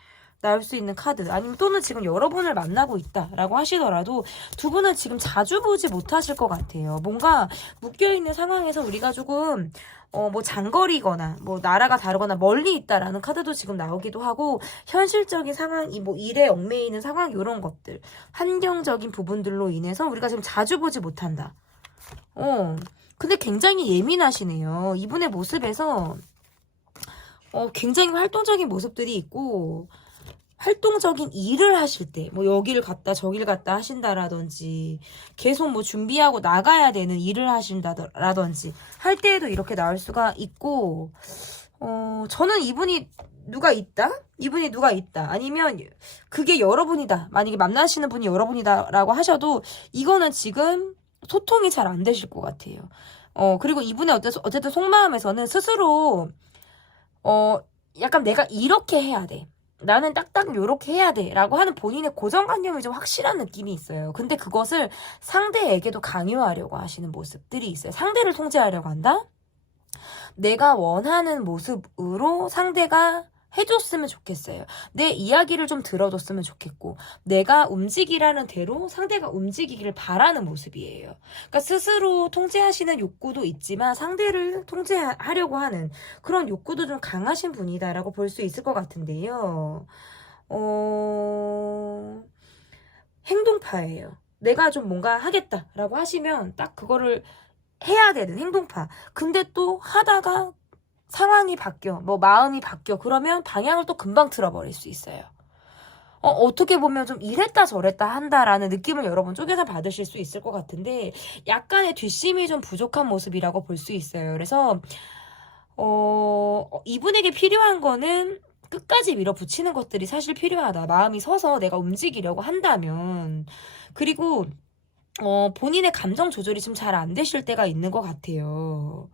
나올 수 있는 카드 아니면 또는 지금 여러분을 만나고 있다라고 하시더라도 두 분은 지금 자주 보지 못하실 것 같아요. 뭔가 묶여있는 상황에서 우리가 조금 뭐 장거리거나 뭐 나라가 다르거나 멀리 있다라는 카드도 지금 나오기도 하고 현실적인 상황, 뭐 일에 얽매이는 상황 이런 것들 환경적인 부분들로 인해서 우리가 지금 자주 보지 못한다. 근데 굉장히 예민하시네요. 이분의 모습에서 굉장히 활동적인 모습들이 있고 활동적인 일을 하실 때, 뭐 여기를 갔다 저기를 갔다 하신다라든지 계속 뭐 준비하고 나가야 되는 일을 하신다라든지 할 때에도 이렇게 나올 수가 있고 저는 이분이 누가 있다? 이분이 누가 있다. 아니면 그게 여러분이다. 만약에 만나시는 분이 여러분이다라고 하셔도 이거는 지금 소통이 잘 안 되실 것 같아요. 그리고 이분의 어쨌든 속마음에서는 스스로 약간 내가 이렇게 해야 돼. 나는 딱딱 요렇게 해야 돼 라고 하는 본인의 고정관념이 좀 확실한 느낌이 있어요. 근데 그것을 상대에게도 강요하려고 하시는 모습들이 있어요. 상대를 통제하려고 한다? 내가 원하는 모습으로 상대가 해줬으면 좋겠어요. 내 이야기를 좀 들어줬으면 좋겠고 내가 움직이라는 대로 상대가 움직이기를 바라는 모습이에요. 그러니까 스스로 통제하시는 욕구도 있지만 상대를 통제하려고 하는 그런 욕구도 좀 강하신 분이다라고 볼 수 있을 것 같은데요. 행동파예요. 내가 좀 뭔가 하겠다라고 하시면 딱 그거를 해야 되는 행동파. 근데 또 하다가 상황이 바뀌어, 뭐 마음이 바뀌어. 그러면 방향을 또 금방 틀어버릴 수 있어요. 어떻게 보면 좀 이랬다 저랬다 한다라는 느낌을 여러분 쪽에서 받으실 수 있을 것 같은데 약간의 뒷심이 좀 부족한 모습이라고 볼 수 있어요. 그래서 이분에게 필요한 거는 끝까지 밀어붙이는 것들이 사실 필요하다. 마음이 서서 내가 움직이려고 한다면. 그리고 본인의 감정 조절이 좀 잘 안 되실 때가 있는 것 같아요.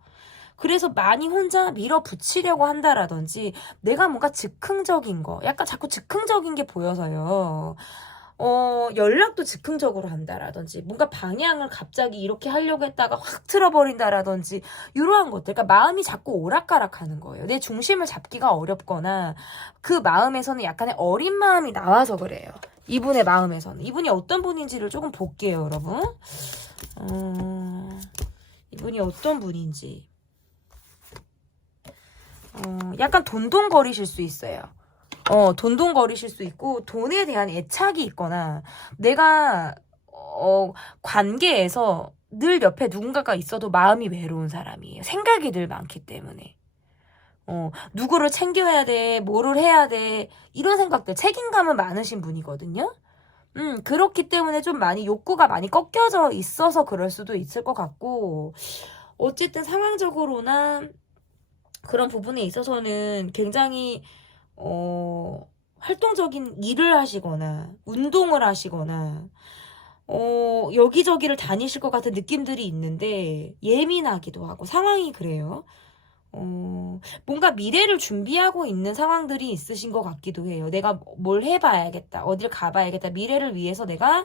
그래서 많이 혼자 밀어붙이려고 한다라든지 내가 뭔가 즉흥적인 거, 약간 자꾸 즉흥적인 게 보여서요. 연락도 즉흥적으로 한다라든지 뭔가 방향을 갑자기 이렇게 하려고 했다가 확 틀어버린다라든지 이러한 것들. 그러니까 마음이 자꾸 오락가락하는 거예요. 내 중심을 잡기가 어렵거나 그 마음에서는 약간의 어린 마음이 나와서 그래요. 이분의 마음에서는. 이분이 어떤 분인지를 조금 볼게요, 여러분. 이분이 어떤 분인지. 약간 돈돈거리실 수 있어요. 돈돈거리실 수 있고 돈에 대한 애착이 있거나 내가 관계에서 늘 옆에 누군가가 있어도 마음이 외로운 사람이에요. 생각이 늘 많기 때문에. 누구를 챙겨야 돼, 뭐를 해야 돼, 이런 생각들, 책임감은 많으신 분이거든요. 그렇기 때문에 좀 많이 욕구가 많이 꺾여져 있어서 그럴 수도 있을 것 같고, 어쨌든 상황적으로나 그런 부분에 있어서는 굉장히 활동적인 일을 하시거나 운동을 하시거나 여기저기를 다니실 것 같은 느낌들이 있는데 예민하기도 하고 상황이 그래요. 뭔가 미래를 준비하고 있는 상황들이 있으신 것 같기도 해요. 내가 뭘 해봐야겠다. 어딜 가봐야겠다. 미래를 위해서 내가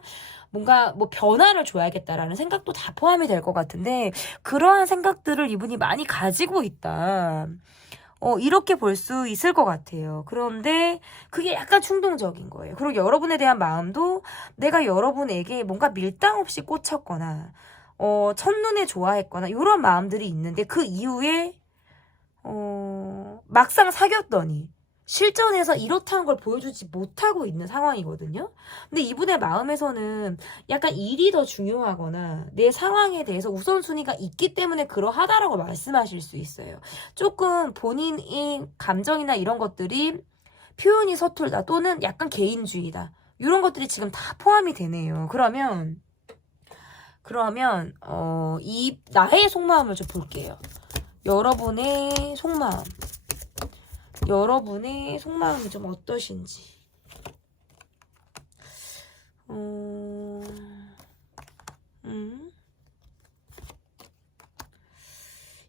뭔가 뭐 변화를 줘야겠다라는 생각도 다 포함이 될 것 같은데 그러한 생각들을 이분이 많이 가지고 있다. 이렇게 볼 수 있을 것 같아요. 그런데 그게 약간 충동적인 거예요. 그리고 여러분에 대한 마음도 내가 여러분에게 뭔가 밀당 없이 꽂혔거나 첫눈에 좋아했거나 이런 마음들이 있는데 그 이후에 막상 사귀었더니 실전에서 이렇다는 걸 보여주지 못하고 있는 상황이거든요. 근데 이분의 마음에서는 약간 일이 더 중요하거나 내 상황에 대해서 우선순위가 있기 때문에 그러하다라고 말씀하실 수 있어요. 조금 본인의 감정이나 이런 것들이 표현이 서툴다 또는 약간 개인주의다. 이런 것들이 지금 다 포함이 되네요. 그러면 이 나의 속마음을 좀 볼게요. 여러분의 속마음. 여러분의 속마음이 좀 어떠신지.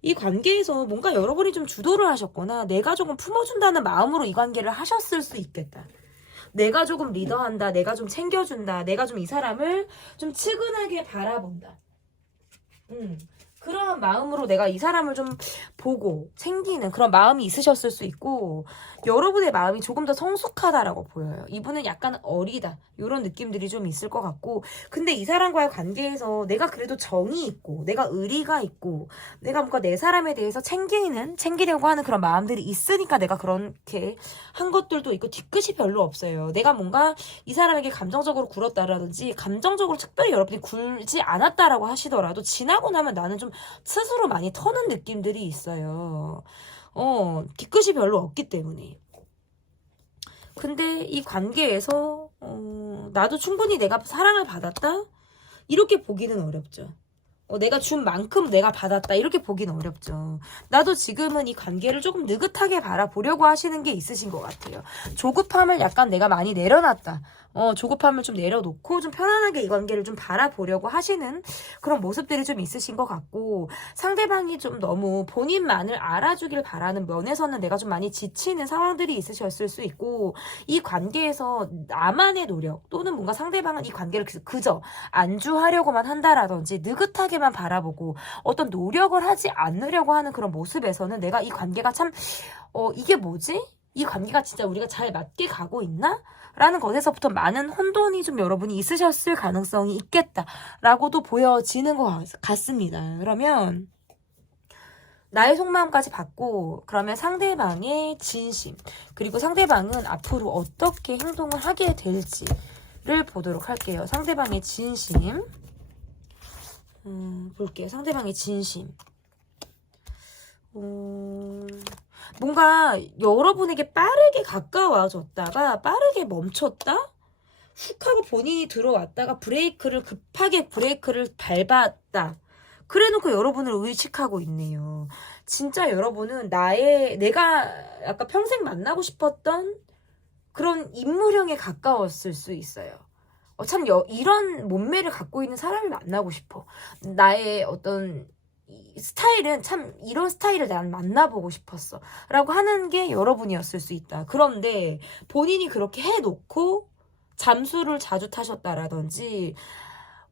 이 관계에서 뭔가 여러분이 좀 주도를 하셨거나 내가 조금 품어준다는 마음으로 이 관계를 하셨을 수 있겠다. 내가 조금 리더한다. 내가 좀 챙겨준다. 내가 좀 이 사람을 좀 측은하게 바라본다. 그런 마음으로 내가 이 사람을 좀 보고 챙기는 그런 마음이 있으셨을 수 있고 여러분의 마음이 조금 더 성숙하다라고 보여요. 이분은 약간 어리다 이런 느낌들이 좀 있을 것 같고 근데 이 사람과의 관계에서 내가 그래도 정이 있고 내가 의리가 있고 내가 뭔가 내 사람에 대해서 챙기려고 하는 그런 마음들이 있으니까 내가 그렇게 한 것들도 있고 뒤끝이 별로 없어요. 내가 뭔가 이 사람에게 감정적으로 굴었다라든지 감정적으로 특별히 여러분이 굴지 않았다라고 하시더라도 지나고 나면 나는 좀 스스로 많이 터는 느낌들이 있어요. 뒤끝이 별로 없기 때문에. 근데 이 관계에서 나도 충분히 내가 사랑을 받았다? 이렇게 보기는 어렵죠. 내가 준 만큼 내가 받았다 이렇게 보기는 어렵죠. 나도 지금은 이 관계를 조금 느긋하게 바라보려고 하시는 게 있으신 것 같아요. 조급함을 약간 내가 많이 내려놨다. 조급함을 좀 내려놓고 좀 편안하게 이 관계를 좀 바라보려고 하시는 그런 모습들이 좀 있으신 것 같고 상대방이 좀 너무 본인만을 알아주길 바라는 면에서는 내가 좀 많이 지치는 상황들이 있으셨을 수 있고 이 관계에서 나만의 노력 또는 뭔가 상대방은 이 관계를 그저 안주하려고만 한다라든지 느긋하게만 바라보고 어떤 노력을 하지 않으려고 하는 그런 모습에서는 내가 이 관계가 참 이게 뭐지? 이 관계가 진짜 우리가 잘 맞게 가고 있나? 라는 것에서부터 많은 혼돈이 좀 여러분이 있으셨을 가능성이 있겠다라고도 보여지는 것 같습니다. 그러면 나의 속마음까지 받고 그러면 상대방의 진심 그리고 상대방은 앞으로 어떻게 행동을 하게 될지를 보도록 할게요. 상대방의 진심 볼게요. 상대방의 진심. 뭔가 여러분에게 빠르게 가까워졌다가 빠르게 멈췄다? 훅 하고 본인이 들어왔다가 급하게 브레이크를 밟았다. 그래놓고 여러분을 의식하고 있네요. 진짜 여러분은 내가 아까 평생 만나고 싶었던 그런 인물형에 가까웠을 수 있어요. 참 이런 몸매를 갖고 있는 사람을 만나고 싶어. 나의 어떤 스타일은 참 이런 스타일을 난 만나보고 싶었어. 라고 하는 게 여러분이었을 수 있다. 그런데 본인이 그렇게 해놓고 잠수를 자주 타셨다라든지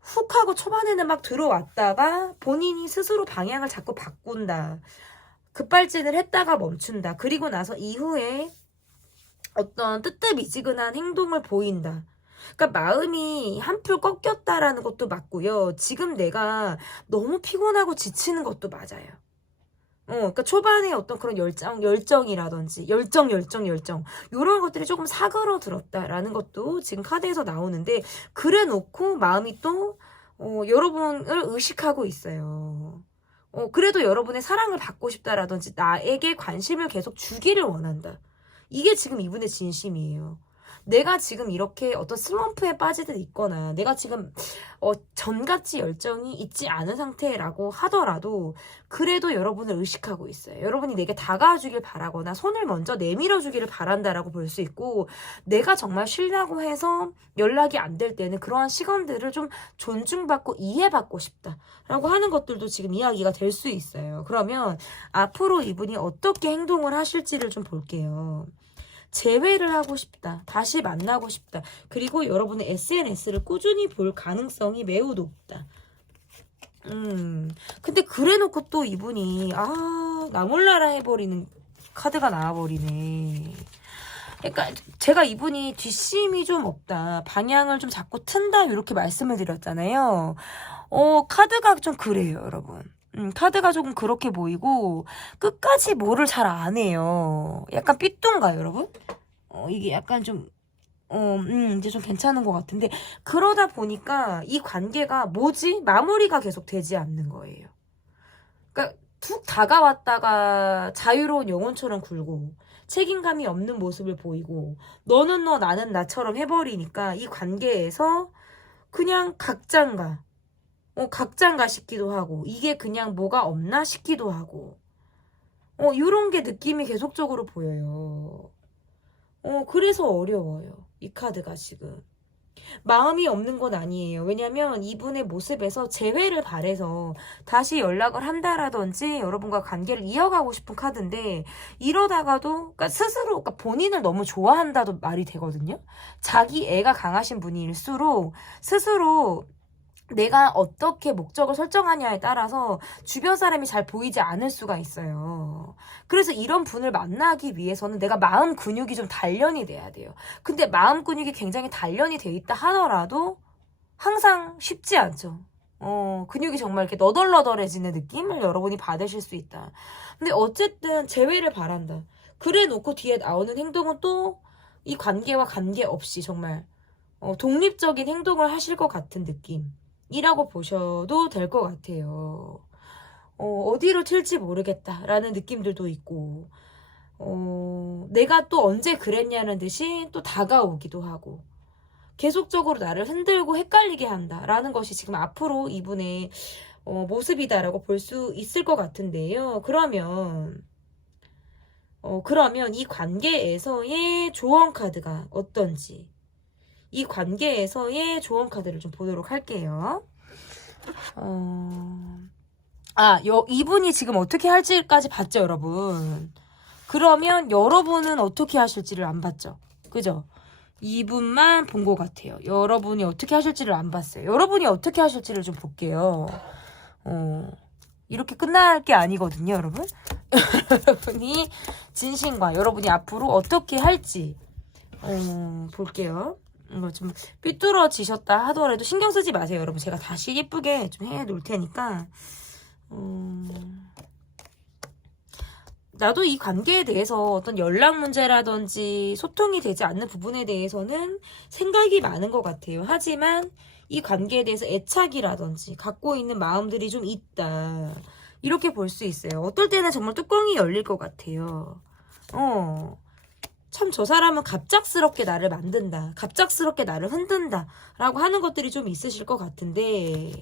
훅 하고 초반에는 막 들어왔다가 본인이 스스로 방향을 자꾸 바꾼다. 급발진을 했다가 멈춘다. 그리고 나서 이후에 어떤 뜨뜻미지근한 행동을 보인다. 그러니까 마음이 한풀 꺾였다라는 것도 맞고요. 지금 내가 너무 피곤하고 지치는 것도 맞아요. 그러니까 초반에 어떤 그런 열정이라든지 열정 이런 것들이 조금 사그러들었다라는 것도 지금 카드에서 나오는데 그래놓고 마음이 또 여러분을 의식하고 있어요. 그래도 여러분의 사랑을 받고 싶다라든지 나에게 관심을 계속 주기를 원한다. 이게 지금 이분의 진심이에요. 내가 지금 이렇게 어떤 슬럼프에 빠지듯 있거나 내가 지금 전같이 열정이 있지 않은 상태라고 하더라도 그래도 여러분을 의식하고 있어요. 여러분이 내게 다가와 주길 바라거나 손을 먼저 내밀어 주기를 바란다라고 볼 수 있고 내가 정말 쉬려고 해서 연락이 안 될 때는 그러한 시간들을 좀 존중받고 이해받고 싶다라고 하는 것들도 지금 이야기가 될 수 있어요. 그러면 앞으로 이분이 어떻게 행동을 하실지를 좀 볼게요. 재회를 하고 싶다. 다시 만나고 싶다. 그리고 여러분의 SNS를 꾸준히 볼 가능성이 매우 높다. 근데 그래놓고 또 이분이 나 몰라라 해버리는 카드가 나와버리네. 그러니까 제가 이분이 뒷심이 좀 없다. 방향을 좀 자꾸 튼다. 이렇게 말씀을 드렸잖아요. 카드가 좀 그래요, 여러분. 카드가 조금 그렇게 보이고 끝까지 뭐를 잘 안 해요. 약간 삐뚤인가요, 여러분? 이게 약간 좀 이제 좀 괜찮은 것 같은데 그러다 보니까 이 관계가 마무리가 계속 되지 않는 거예요. 그러니까 툭 다가왔다가 자유로운 영혼처럼 굴고 책임감이 없는 모습을 보이고 너는 너 나는 나처럼 해버리니까 이 관계에서 그냥 각자인가 싶기도 하고 이게 그냥 뭐가 없나 싶기도 하고 이런 게 느낌이 계속적으로 보여요. 그래서 어려워요. 이 카드가 지금. 마음이 없는 건 아니에요. 왜냐면 이분의 모습에서 재회를 바래서 다시 연락을 한다라든지 여러분과 관계를 이어가고 싶은 카드인데 이러다가도 그러니까 스스로 그러니까 본인을 너무 좋아한다도 말이 되거든요. 자기 애가 강하신 분일수록 스스로 내가 어떻게 목적을 설정하냐에 따라서 주변 사람이 잘 보이지 않을 수가 있어요. 그래서 이런 분을 만나기 위해서는 내가 마음 근육이 좀 단련이 돼야 돼요. 근데 마음 근육이 굉장히 단련이 돼 있다 하더라도 항상 쉽지 않죠. 근육이 정말 이렇게 너덜너덜해지는 느낌을 여러분이 받으실 수 있다. 근데 어쨌든 재회를 바란다. 그래 놓고 뒤에 나오는 행동은 또 이 관계와 관계없이 정말 독립적인 행동을 하실 것 같은 느낌. 이라고 보셔도 될 것 같아요. 어디로 튈지 모르겠다라는 느낌들도 있고 내가 또 언제 그랬냐는 듯이 또 다가오기도 하고 계속적으로 나를 흔들고 헷갈리게 한다라는 것이 지금 앞으로 이분의 모습이다라고 볼 수 있을 것 같은데요. 그러면 이 관계에서의 조언 카드가 어떤지 이 관계에서의 조언 카드를 좀 보도록 할게요. 이분이 지금 어떻게 할지까지 봤죠, 여러분. 그러면 여러분은 어떻게 하실지를 안 봤죠. 그죠? 이분만 본 것 같아요. 여러분이 어떻게 하실지를 안 봤어요. 여러분이 어떻게 하실지를 좀 볼게요. 이렇게 끝날 게 아니거든요, 여러분. 여러분이 진심과 여러분이 앞으로 어떻게 할지 볼게요. 이거 좀 삐뚤어지셨다 하더라도 신경 쓰지 마세요, 여러분. 제가 다시 예쁘게 좀 해 놓을 테니까. 나도 이 관계에 대해서 어떤 연락 문제라든지 소통이 되지 않는 부분에 대해서는 생각이 많은 것 같아요. 하지만 이 관계에 대해서 애착이라든지 갖고 있는 마음들이 좀 있다. 이렇게 볼 수 있어요. 어떨 때는 정말 뚜껑이 열릴 것 같아요. 참 저 사람은 갑작스럽게 나를 만든다. 갑작스럽게 나를 흔든다. 라고 하는 것들이 좀 있으실 것 같은데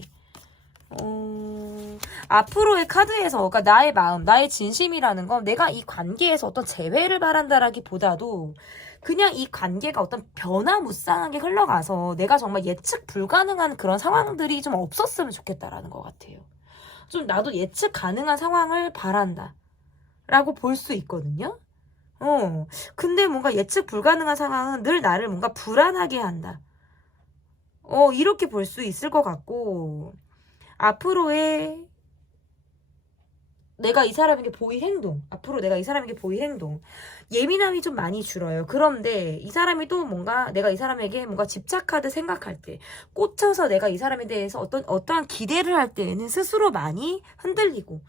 앞으로의 카드에서 그러니까 나의 마음, 나의 진심이라는 건 내가 이 관계에서 어떤 재회를 바란다라기보다도 그냥 이 관계가 어떤 변화무쌍하게 흘러가서 내가 정말 예측 불가능한 그런 상황들이 좀 없었으면 좋겠다라는 것 같아요. 좀 나도 예측 가능한 상황을 바란다 라고 볼 수 있거든요. 근데 뭔가 예측 불가능한 상황은 늘 나를 뭔가 불안하게 한다. 이렇게 볼 수 있을 것 같고 앞으로의 내가 이 사람에게 보일 행동, 앞으로 내가 이 사람에게 보일 행동, 예민함이 좀 많이 줄어요. 그런데 이 사람이 또 뭔가 내가 이 사람에게 뭔가 집착하듯 생각할 때, 꽂혀서 내가 이 사람에 대해서 어떠한 기대를 할 때에는 스스로 많이 흔들리고,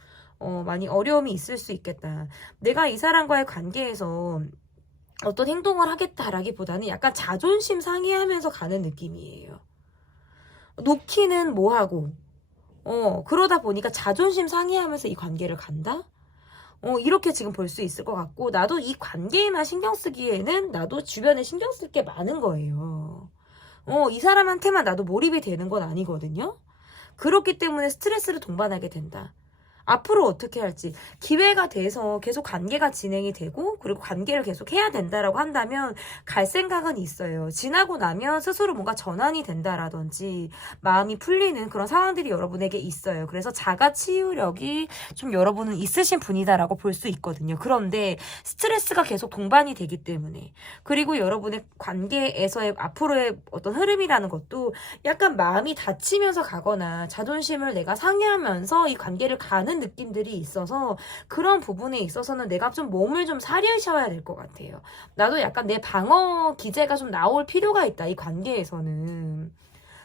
많이 어려움이 있을 수 있겠다. 내가 이 사람과의 관계에서 어떤 행동을 하겠다라기보다는 약간 자존심 상해하면서 가는 느낌이에요. 놓기는 뭐하고, 그러다 보니까 자존심 상해하면서 이 관계를 간다? 이렇게 지금 볼 수 있을 것 같고, 나도 이 관계에만 신경 쓰기에는 나도 주변에 신경 쓸 게 많은 거예요. 이 사람한테만 나도 몰입이 되는 건 아니거든요? 그렇기 때문에 스트레스를 동반하게 된다. 앞으로 어떻게 할지 기회가 돼서 계속 관계가 진행이 되고 그리고 관계를 계속 해야 된다라고 한다면 갈 생각은 있어요. 지나고 나면 스스로 뭔가 전환이 된다라든지 마음이 풀리는 그런 상황들이 여러분에게 있어요. 그래서 자가 치유력이 좀 여러분은 있으신 분이다라고 볼 수 있거든요. 그런데 스트레스가 계속 동반이 되기 때문에 그리고 여러분의 관계에서의 앞으로의 어떤 흐름이라는 것도 약간 마음이 다치면서 가거나 자존심을 내가 상해하면서 이 관계를 가는 느낌들이 있어서 그런 부분에 있어서는 내가 좀 몸을 좀 사려셔야 될 것 같아요. 나도 약간 내 방어 기제가 좀 나올 필요가 있다. 이 관계에서는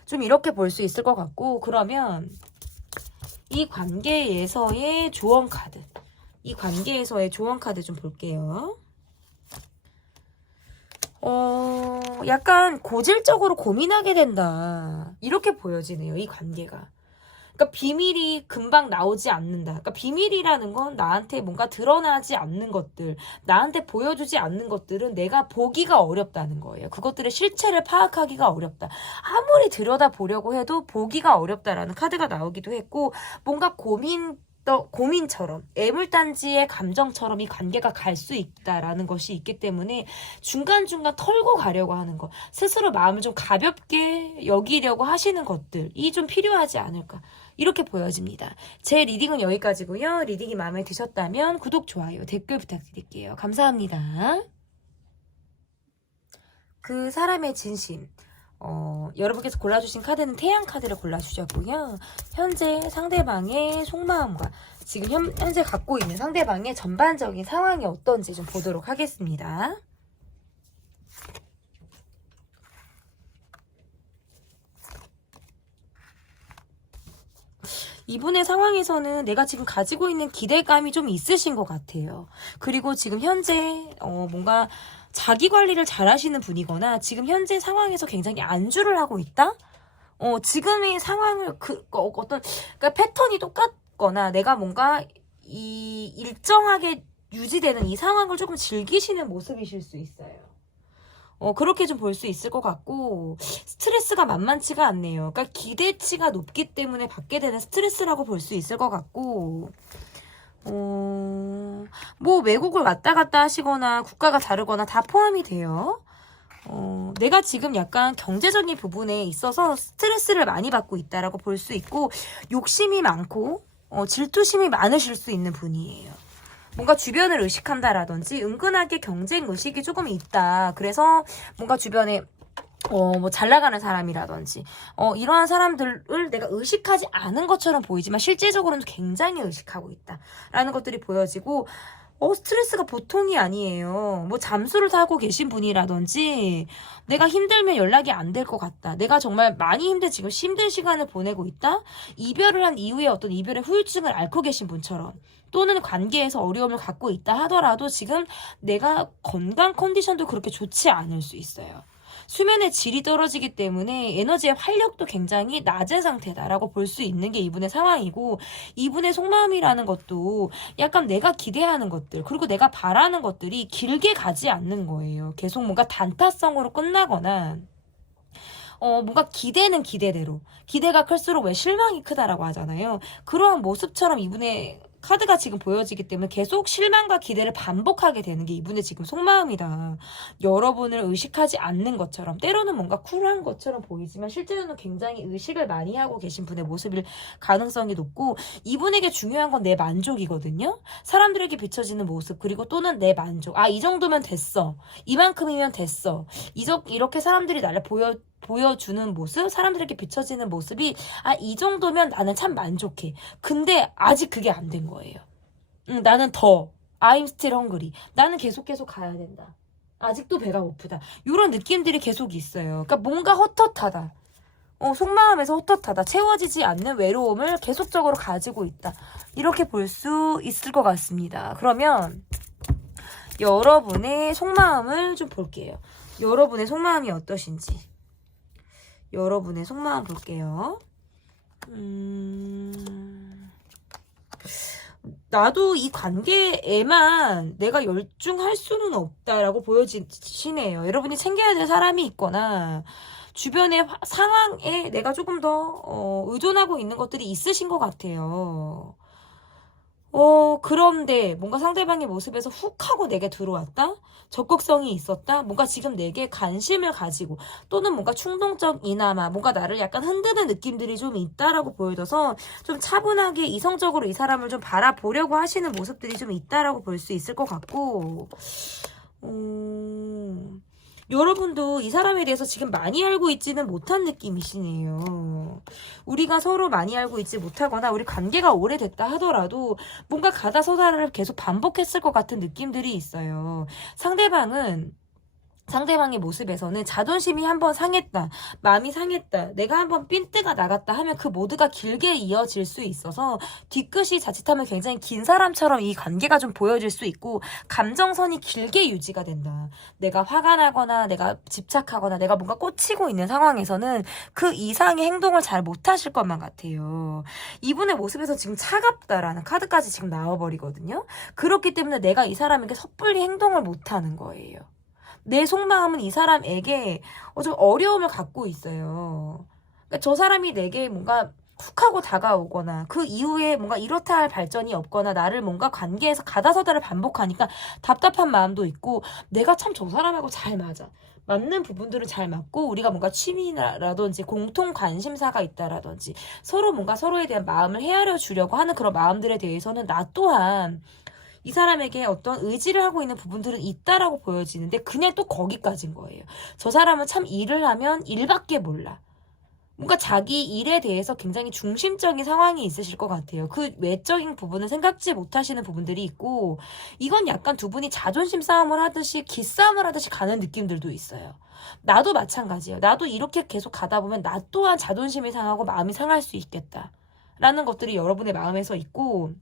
좀 이렇게 볼 수 있을 것 같고 그러면 이 관계에서의 조언 카드 이 관계에서의 조언 카드 좀 볼게요. 약간 고질적으로 고민하게 된다. 이렇게 보여지네요. 이 관계가. 그러니까 비밀이 금방 나오지 않는다. 그러니까 비밀이라는 건 나한테 뭔가 드러나지 않는 것들, 나한테 보여주지 않는 것들은 내가 보기가 어렵다는 거예요. 그것들의 실체를 파악하기가 어렵다. 아무리 들여다보려고 해도 보기가 어렵다라는 카드가 나오기도 했고 뭔가 고민처럼 애물단지의 감정처럼 이 관계가 갈 수 있다라는 것이 있기 때문에 중간중간 털고 가려고 하는 것 스스로 마음을 좀 가볍게 여기려고 하시는 것들이 좀 필요하지 않을까 이렇게 보여집니다. 제 리딩은 여기까지고요. 리딩이 마음에 드셨다면 구독, 좋아요, 댓글 부탁드릴게요. 감사합니다. 그 사람의 진심 여러분께서 골라주신 카드는 태양 카드를 골라주셨고요. 현재 상대방의 속마음과 지금 현재 갖고 있는 상대방의 전반적인 상황이 어떤지 좀 보도록 하겠습니다. 이분의 상황에서는 내가 지금 가지고 있는 기대감이 좀 있으신 것 같아요. 그리고 지금 현재 뭔가 자기 관리를 잘 하시는 분이거나 지금 현재 상황에서 굉장히 안주를 하고 있다? 지금의 상황을 어떤 그러니까 패턴이 똑같거나 내가 뭔가 이 일정하게 유지되는 이 상황을 조금 즐기시는 모습이실 수 있어요. 그렇게 좀 볼 수 있을 것 같고 스트레스가 만만치가 않네요. 그러니까 기대치가 높기 때문에 받게 되는 스트레스라고 볼 수 있을 것 같고 뭐 외국을 왔다 갔다 하시거나 국가가 다르거나 다 포함이 돼요. 내가 지금 약간 경제적인 부분에 있어서 스트레스를 많이 받고 있다라고 볼 수 있고 욕심이 많고 질투심이 많으실 수 있는 분이에요. 뭔가 주변을 의식한다라든지 은근하게 경쟁 의식이 조금 있다. 그래서 뭔가 주변에 뭐 잘 나가는 사람이라든지 이러한 사람들을 내가 의식하지 않은 것처럼 보이지만 실제적으로는 굉장히 의식하고 있다라는 것들이 보여지고 스트레스가 보통이 아니에요. 뭐 잠수를 타고 계신 분이라든지 내가 힘들면 연락이 안 될 것 같다. 내가 정말 많이 지금 힘든 시간을 보내고 있다. 이별을 한 이후에 어떤 이별의 후유증을 앓고 계신 분처럼 또는 관계에서 어려움을 갖고 있다 하더라도 지금 내가 건강 컨디션도 그렇게 좋지 않을 수 있어요. 수면의 질이 떨어지기 때문에 에너지의 활력도 굉장히 낮은 상태다라고 볼 수 있는 게 이분의 상황이고, 이분의 속마음이라는 것도 약간 내가 기대하는 것들 그리고 내가 바라는 것들이 길게 가지 않는 거예요. 계속 뭔가 단타성으로 끝나거나 뭔가 기대는 기대대로, 기대가 클수록 왜 실망이 크다라고 하잖아요. 그러한 모습처럼 이분의 카드가 지금 보여지기 때문에 계속 실망과 기대를 반복하게 되는 게 이분의 지금 속마음이다. 여러분을 의식하지 않는 것처럼, 때로는 뭔가 쿨한 것처럼 보이지만 실제로는 굉장히 의식을 많이 하고 계신 분의 모습일 가능성이 높고, 이분에게 중요한 건 내 만족이거든요. 사람들에게 비춰지는 모습 그리고 또는 내 만족. 아, 이 정도면 됐어. 이만큼이면 됐어. 이렇게 사람들이 나를 보여주는 모습, 사람들에게 비춰지는 모습이 이 정도면 나는 참 만족해. 근데 아직 그게 안 된 거예요. 나는 더 I'm still hungry. 나는 계속 가야 된다. 아직도 배가 고프다. 이런 느낌들이 계속 있어요. 그러니까 뭔가 헛헛하다. 속마음에서 헛헛하다. 채워지지 않는 외로움을 계속적으로 가지고 있다. 이렇게 볼 수 있을 것 같습니다. 그러면 여러분의 속마음을 좀 볼게요. 여러분의 속마음이 어떠신지. 여러분의 속마음 볼게요. 나도 이 관계에만 내가 열중할 수는 없다라고 보여지시네요. 여러분이 챙겨야 될 사람이 있거나 주변의 상황에 내가 조금 더 의존하고 있는 것들이 있으신 것 같아요. 그런데 뭔가 상대방의 모습에서 훅 하고 내게 들어왔다? 적극성이 있었다? 뭔가 지금 내게 관심을 가지고 또는 뭔가 충동적이나마 뭔가 나를 약간 흔드는 느낌들이 좀 있다라고 보여져서 좀 차분하게 이성적으로 이 사람을 좀 바라보려고 하시는 모습들이 좀 있다라고 볼 수 있을 것 같고, 여러분도 이 사람에 대해서 지금 많이 알고 있지는 못한 느낌이시네요. 우리가 서로 많이 알고 있지 못하거나 우리 관계가 오래됐다 하더라도 뭔가 가다서다를 계속 반복했을 것 같은 느낌들이 있어요. 상대방의 모습에서는 자존심이 한번 상했다, 마음이 상했다, 내가 한번 삔뜨가 나갔다 하면 그 모두가 길게 이어질 수 있어서 뒤끝이 자칫하면 굉장히 긴 사람처럼 이 관계가 좀 보여질 수 있고, 감정선이 길게 유지가 된다. 내가 화가 나거나 내가 집착하거나 내가 뭔가 꽂히고 있는 상황에서는 그 이상의 행동을 잘 못하실 것만 같아요. 이분의 모습에서 지금 차갑다라는 카드까지 지금 나와버리거든요. 그렇기 때문에 내가 이 사람에게 섣불리 행동을 못하는 거예요. 내 속마음은 이 사람에게 좀 어려움을 갖고 있어요. 그러니까 저 사람이 내게 뭔가 훅 하고 다가오거나 그 이후에 뭔가 이렇다 할 발전이 없거나 나를 뭔가 관계에서 가다서다를 반복하니까 답답한 마음도 있고, 내가 참 저 사람하고 잘 맞아. 맞는 부분들은 잘 맞고 우리가 뭔가 취미라든지 공통 관심사가 있다라든지 서로 뭔가 서로에 대한 마음을 헤아려 주려고 하는 그런 마음들에 대해서는 나 또한 이 사람에게 어떤 의지를 하고 있는 부분들은 있다라고 보여지는데 그냥 또 거기까지인 거예요. 저 사람은 참 일을 하면 일밖에 몰라. 뭔가 자기 일에 대해서 굉장히 중심적인 상황이 있으실 것 같아요. 그 외적인 부분은 생각지 못하시는 부분들이 있고, 이건 약간 두 분이 자존심 싸움을 하듯이 기싸움을 하듯이 가는 느낌들도 있어요. 나도 마찬가지예요. 나도 이렇게 계속 가다 보면 나 또한 자존심이 상하고 마음이 상할 수 있겠다 라는 것들이 여러분의 마음에서 있고,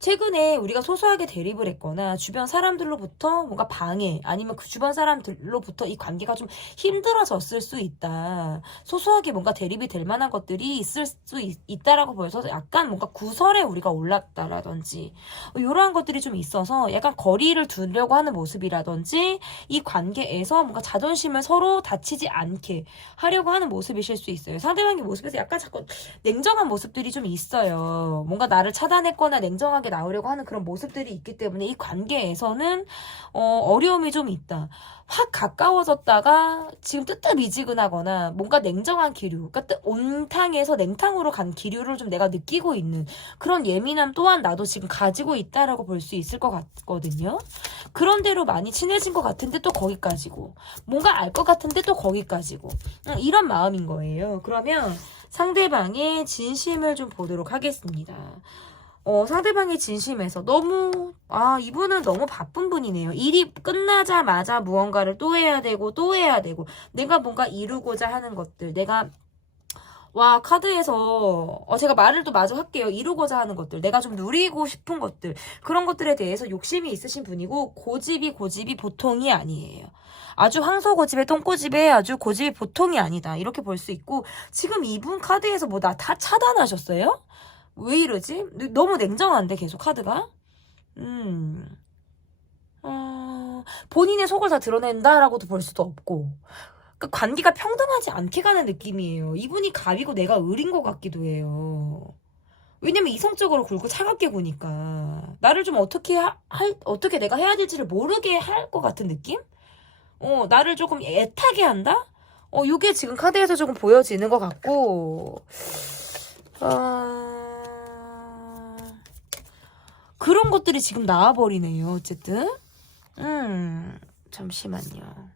최근에 우리가 소소하게 대립을 했거나 주변 사람들로부터 뭔가 방해, 아니면 그 주변 사람들로부터 이 관계가 좀 힘들어졌을 수 있다. 소소하게 뭔가 대립이 될 만한 것들이 있을 수 있다라고 보여서 약간 뭔가 구설에 우리가 올랐다라든지 이러한 것들이 좀 있어서 약간 거리를 두려고 하는 모습이라든지 이 관계에서 뭔가 자존심을 서로 다치지 않게 하려고 하는 모습이실 수 있어요. 상대방의 모습에서 약간 자꾸 냉정한 모습들이 좀 있어요. 뭔가 나를 차단했거나 냉정하게 나오려고 하는 그런 모습들이 있기 때문에 이 관계에서는 어려움이 좀 있다. 확 가까워졌다가 지금 뜨뜻미지근하거나 뭔가 냉정한 기류, 그러니까 온탕에서 냉탕으로 간 기류를 좀 내가 느끼고 있는 그런 예민함 또한 나도 지금 가지고 있다라고 볼 수 있을 것 같거든요. 그런대로 많이 친해진 것 같은데 또 거기까지고, 뭔가 알 것 같은데 또 거기까지고, 이런 마음인 거예요. 그러면 상대방의 진심을 좀 보도록 하겠습니다. 상대방의 진심에서 이분은 너무 바쁜 분이네요. 일이 끝나자마자 무언가를 또 해야 되고 내가 뭔가 이루고자 하는 것들, 내가 와, 카드에서 제가 말을 또 마저 할게요. 이루고자 하는 것들, 내가 좀 누리고 싶은 것들, 그런 것들에 대해서 욕심이 있으신 분이고 고집이 보통이 아니에요. 아주 황소고집에 똥고집에 아주 고집이 보통이 아니다, 이렇게 볼 수 있고, 지금 이분 카드에서 뭐 나 다 차단하셨어요? 왜 이러지? 너무 냉정한데 계속 카드가. 본인의 속을 다 드러낸다라고도 볼 수도 없고, 그 관계가 평등하지 않게 가는 느낌이에요. 이분이 갑이고 내가 을인 것 같기도 해요. 왜냐면 이성적으로 굴고 차갑게 구니까 나를 좀 어떻게 내가 해야 될지를 모르게 할 것 같은 느낌? 나를 조금 애타게 한다? 요게 지금 카드에서 조금 보여지는 것 같고, 그런 것들이 지금 나와버리네요. 어쨌든. 잠시만요.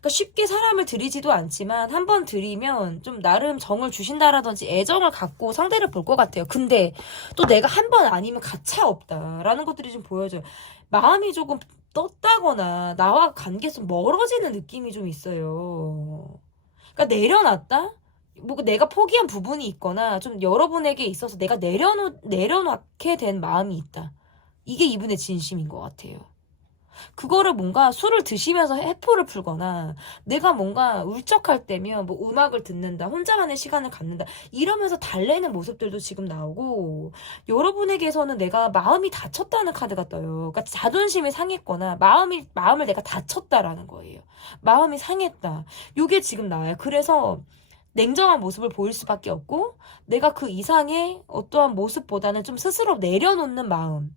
그러니까 쉽게 사람을 들이지도 않지만 한 번 들이면 좀 나름 정을 주신다라든지 애정을 갖고 상대를 볼 것 같아요. 근데 또 내가 한 번 아니면 가차 없다라는 것들이 좀 보여져요. 마음이 조금 떴다거나 나와 관계에서 멀어지는 느낌이 좀 있어요. 그러니까 내려놨다? 뭐 내가 포기한 부분이 있거나 좀 여러분에게 있어서 내가 내려놓게 된 마음이 있다. 이게 이분의 진심인 것 같아요. 그거를 뭔가 술을 드시면서 해포를 풀거나 내가 뭔가 울적할 때면 뭐 음악을 듣는다, 혼자만의 시간을 갖는다 이러면서 달래는 모습들도 지금 나오고, 여러분에게서는 내가 마음이 다쳤다는 카드가 떠요. 그러니까 자존심이 상했거나 마음을 내가 다쳤다라는 거예요. 마음이 상했다. 요게 지금 나와요. 그래서 냉정한 모습을 보일 수밖에 없고, 내가 그 이상의 어떠한 모습보다는 좀 스스로 내려놓는 마음,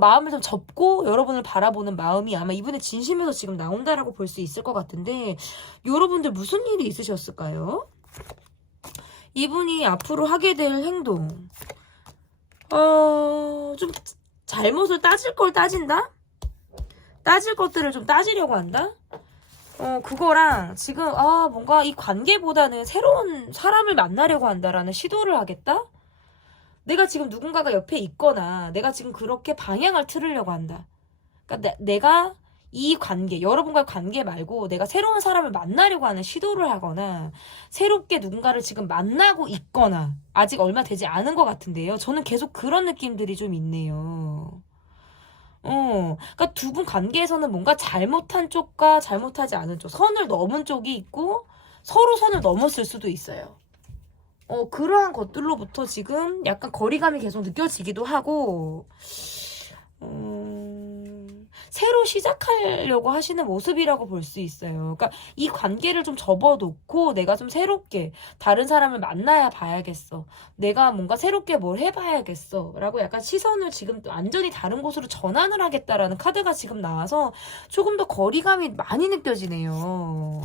마음을 좀 접고 여러분을 바라보는 마음이 아마 이분의 진심에서 지금 나온다라고 볼 수 있을 것 같은데, 여러분들 무슨 일이 있으셨을까요? 이분이 앞으로 하게 될 행동, 좀 잘못을 따질 걸 따진다? 따질 것들을 좀 따지려고 한다? 그거랑 지금 뭔가 이 관계보다는 새로운 사람을 만나려고 한다라는 시도를 하겠다? 내가 지금 누군가가 옆에 있거나 내가 지금 그렇게 방향을 틀으려고 한다. 그러니까 내가 이 관계, 여러분과의 관계 말고 내가 새로운 사람을 만나려고 하는 시도를 하거나 새롭게 누군가를 지금 만나고 있거나, 아직 얼마 되지 않은 것 같은데요. 저는 계속 그런 느낌들이 좀 있네요. 그러니까 두 분 관계에서는 뭔가 잘못한 쪽과 잘못하지 않은 쪽, 선을 넘은 쪽이 있고 서로 선을 넘었을 수도 있어요. 그러한 것들로부터 지금 약간 거리감이 계속 느껴지기도 하고, 새로 시작하려고 하시는 모습이라고 볼 수 있어요. 그러니까 이 관계를 좀 접어놓고 내가 좀 새롭게 다른 사람을 만나야 봐야겠어, 내가 뭔가 새롭게 뭘 해봐야겠어 라고 약간 시선을 지금 완전히 다른 곳으로 전환을 하겠다라는 카드가 지금 나와서 조금 더 거리감이 많이 느껴지네요.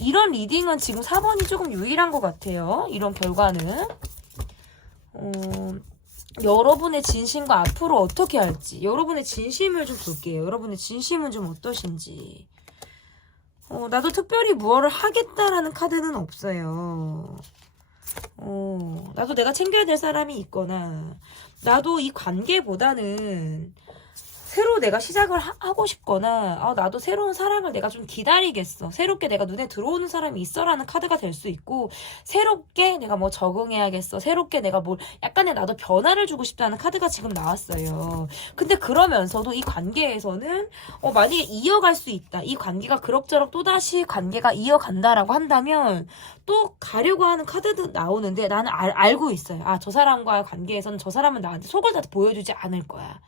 이런 리딩은 지금 4번이 조금 유일한 것 같아요. 이런 결과는. 여러분의 진심과 앞으로 어떻게 할지, 여러분의 진심을 좀 볼게요. 여러분의 진심은 좀 어떠신지. 나도 특별히 무엇을 하겠다라는 카드는 없어요. 나도 내가 챙겨야 될 사람이 있거나, 나도 이 관계보다는 새로 내가 시작을 하고 싶거나, 나도 새로운 사람을 내가 좀 기다리겠어, 새롭게 내가 눈에 들어오는 사람이 있어라는 카드가 될 수 있고, 새롭게 내가 뭐 적응해야겠어, 새롭게 내가 뭘 약간의 나도 변화를 주고 싶다는 카드가 지금 나왔어요. 근데 그러면서도 이 관계에서는 만약에 이어갈 수 있다, 이 관계가 그럭저럭 또다시 관계가 이어간다라고 한다면 또 가려고 하는 카드도 나오는데, 나는 알고 있어요. 저 사람과의 관계에서는 저 사람은 나한테 속을 다 보여주지 않을 거야,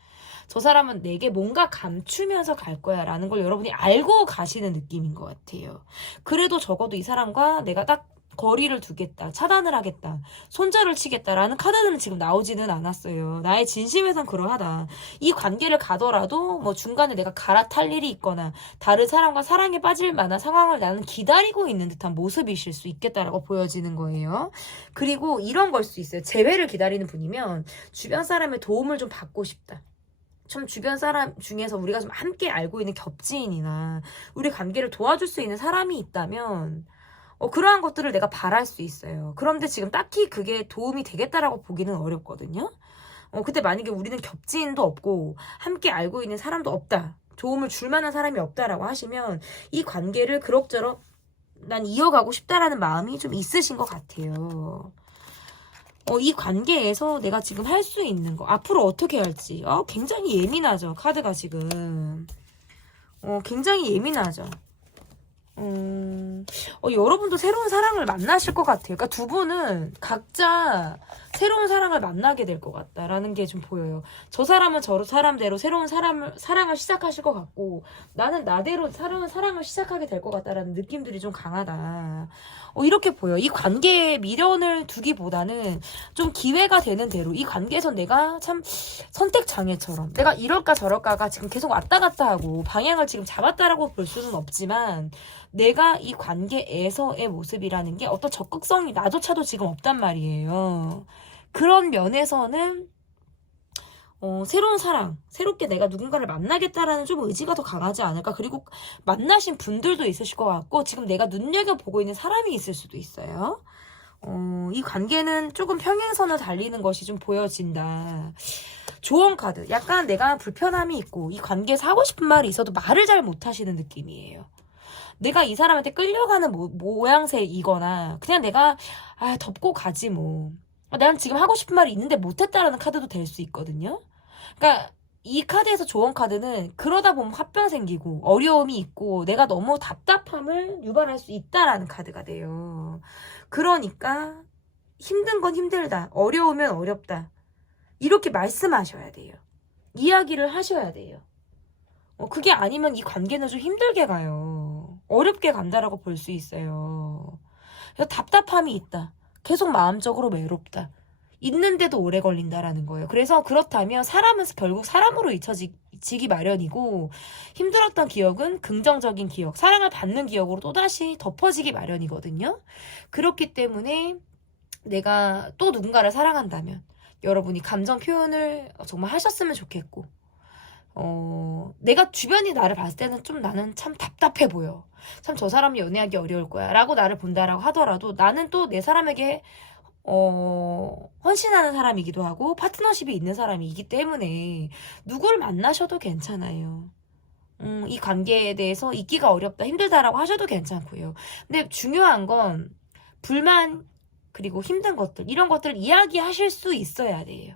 저 사람은 내게 뭔가 감추면서 갈 거야 라는 걸 여러분이 알고 가시는 느낌인 것 같아요. 그래도 적어도 이 사람과 내가 딱 거리를 두겠다, 차단을 하겠다, 손절을 치겠다라는 카드는 지금 나오지는 않았어요. 나의 진심에선 그러하다. 이 관계를 가더라도 뭐 중간에 내가 갈아탈 일이 있거나 다른 사람과 사랑에 빠질 만한 상황을 나는 기다리고 있는 듯한 모습이실 수 있겠다라고 보여지는 거예요. 그리고 이런 걸 수 있어요. 재회를 기다리는 분이면 주변 사람의 도움을 좀 받고 싶다. 좀 주변 사람 중에서 우리가 좀 함께 알고 있는 겹지인이나 우리 관계를 도와줄 수 있는 사람이 있다면 그러한 것들을 내가 바랄 수 있어요. 그런데 지금 딱히 그게 도움이 되겠다라고 보기는 어렵거든요. 근데 만약에 우리는 겹지인도 없고 함께 알고 있는 사람도 없다, 도움을 줄 만한 사람이 없다라고 하시면 이 관계를 그럭저럭 난 이어가고 싶다라는 마음이 좀 있으신 것 같아요. 이 관계에서 내가 지금 할 수 있는 거, 앞으로 어떻게 할지, 굉장히 예민하죠. 카드가 지금. 굉장히 예민하죠. 여러분도 새로운 사랑을 만나실 것 같아요. 그러니까 두 분은 각자 새로운 사랑을 만나게 될 것 같다라는 게 좀 보여요. 저 사람은 저 사람대로 새로운 사랑을 시작하실 것 같고, 나는 나대로 새로운 사랑을 시작하게 될 것 같다라는 느낌들이 좀 강하다. 이렇게 보여요. 이 관계에 미련을 두기보다는 좀 기회가 되는 대로 이 관계에서 내가 참 선택장애처럼 내가 이럴까 저럴까가 지금 계속 왔다 갔다 하고 방향을 지금 잡았다라고 볼 수는 없지만, 내가 이 관계에서의 모습이라는 게 어떤 적극성이 나조차도 지금 없단 말이에요. 그런 면에서는 새로운 사랑, 새롭게 내가 누군가를 만나겠다라는 좀 의지가 더 강하지 않을까. 그리고 만나신 분들도 있으실 것 같고, 지금 내가 눈여겨보고 있는 사람이 있을 수도 있어요. 이 관계는 조금 평행선을 달리는 것이 좀 보여진다. 조언 카드. 약간 내가 불편함이 있고 이 관계에서 하고 싶은 말이 있어도 말을 잘 못하시는 느낌이에요. 내가 이 사람한테 끌려가는 모양새이거나 그냥 내가 덮고 가지 뭐. 난 지금 하고 싶은 말이 있는데 못했다라는 카드도 될 수 있거든요. 그러니까 이 카드에서 조언 카드는 그러다 보면 화병 생기고 어려움이 있고 내가 너무 답답함을 유발할 수 있다라는 카드가 돼요. 그러니까 힘든 건 힘들다. 어려우면 어렵다. 이렇게 말씀하셔야 돼요. 이야기를 하셔야 돼요. 그게 아니면 이 관계는 좀 힘들게 가요. 어렵게 간다라고 볼 수 있어요. 그래서 답답함이 있다. 계속 마음적으로 외롭다. 있는데도 오래 걸린다라는 거예요. 그래서 그렇다면 사람은 결국 사람으로 잊혀지기 마련이고, 힘들었던 기억은 긍정적인 기억, 사랑을 받는 기억으로 또다시 덮어지기 마련이거든요. 그렇기 때문에 내가 또 누군가를 사랑한다면 여러분이 감정 표현을 정말 하셨으면 좋겠고, 내가 주변이 나를 봤을 때는 좀 나는 참 답답해 보여. 참 저 사람이 연애하기 어려울 거야 라고 나를 본다라고 하더라도 나는 또 내 사람에게 헌신하는 사람이기도 하고 파트너십이 있는 사람이기 때문에 누굴 만나셔도 괜찮아요. 이 관계에 대해서 있기가 어렵다, 힘들다라고 하셔도 괜찮고요. 근데 중요한 건 불만 그리고 힘든 것들, 이런 것들을 이야기하실 수 있어야 돼요.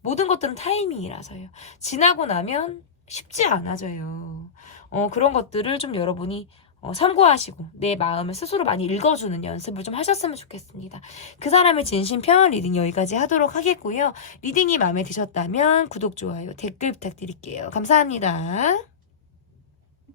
모든 것들은 타이밍이라서요. 지나고 나면 쉽지 않아져요. 그런 것들을 좀 여러분이 참고하시고 내 마음을 스스로 많이 읽어주는 연습을 좀 하셨으면 좋겠습니다. 그 사람의 진심 표현 리딩 여기까지 하도록 하겠고요. 리딩이 마음에 드셨다면 구독, 좋아요, 댓글 부탁드릴게요. 감사합니다.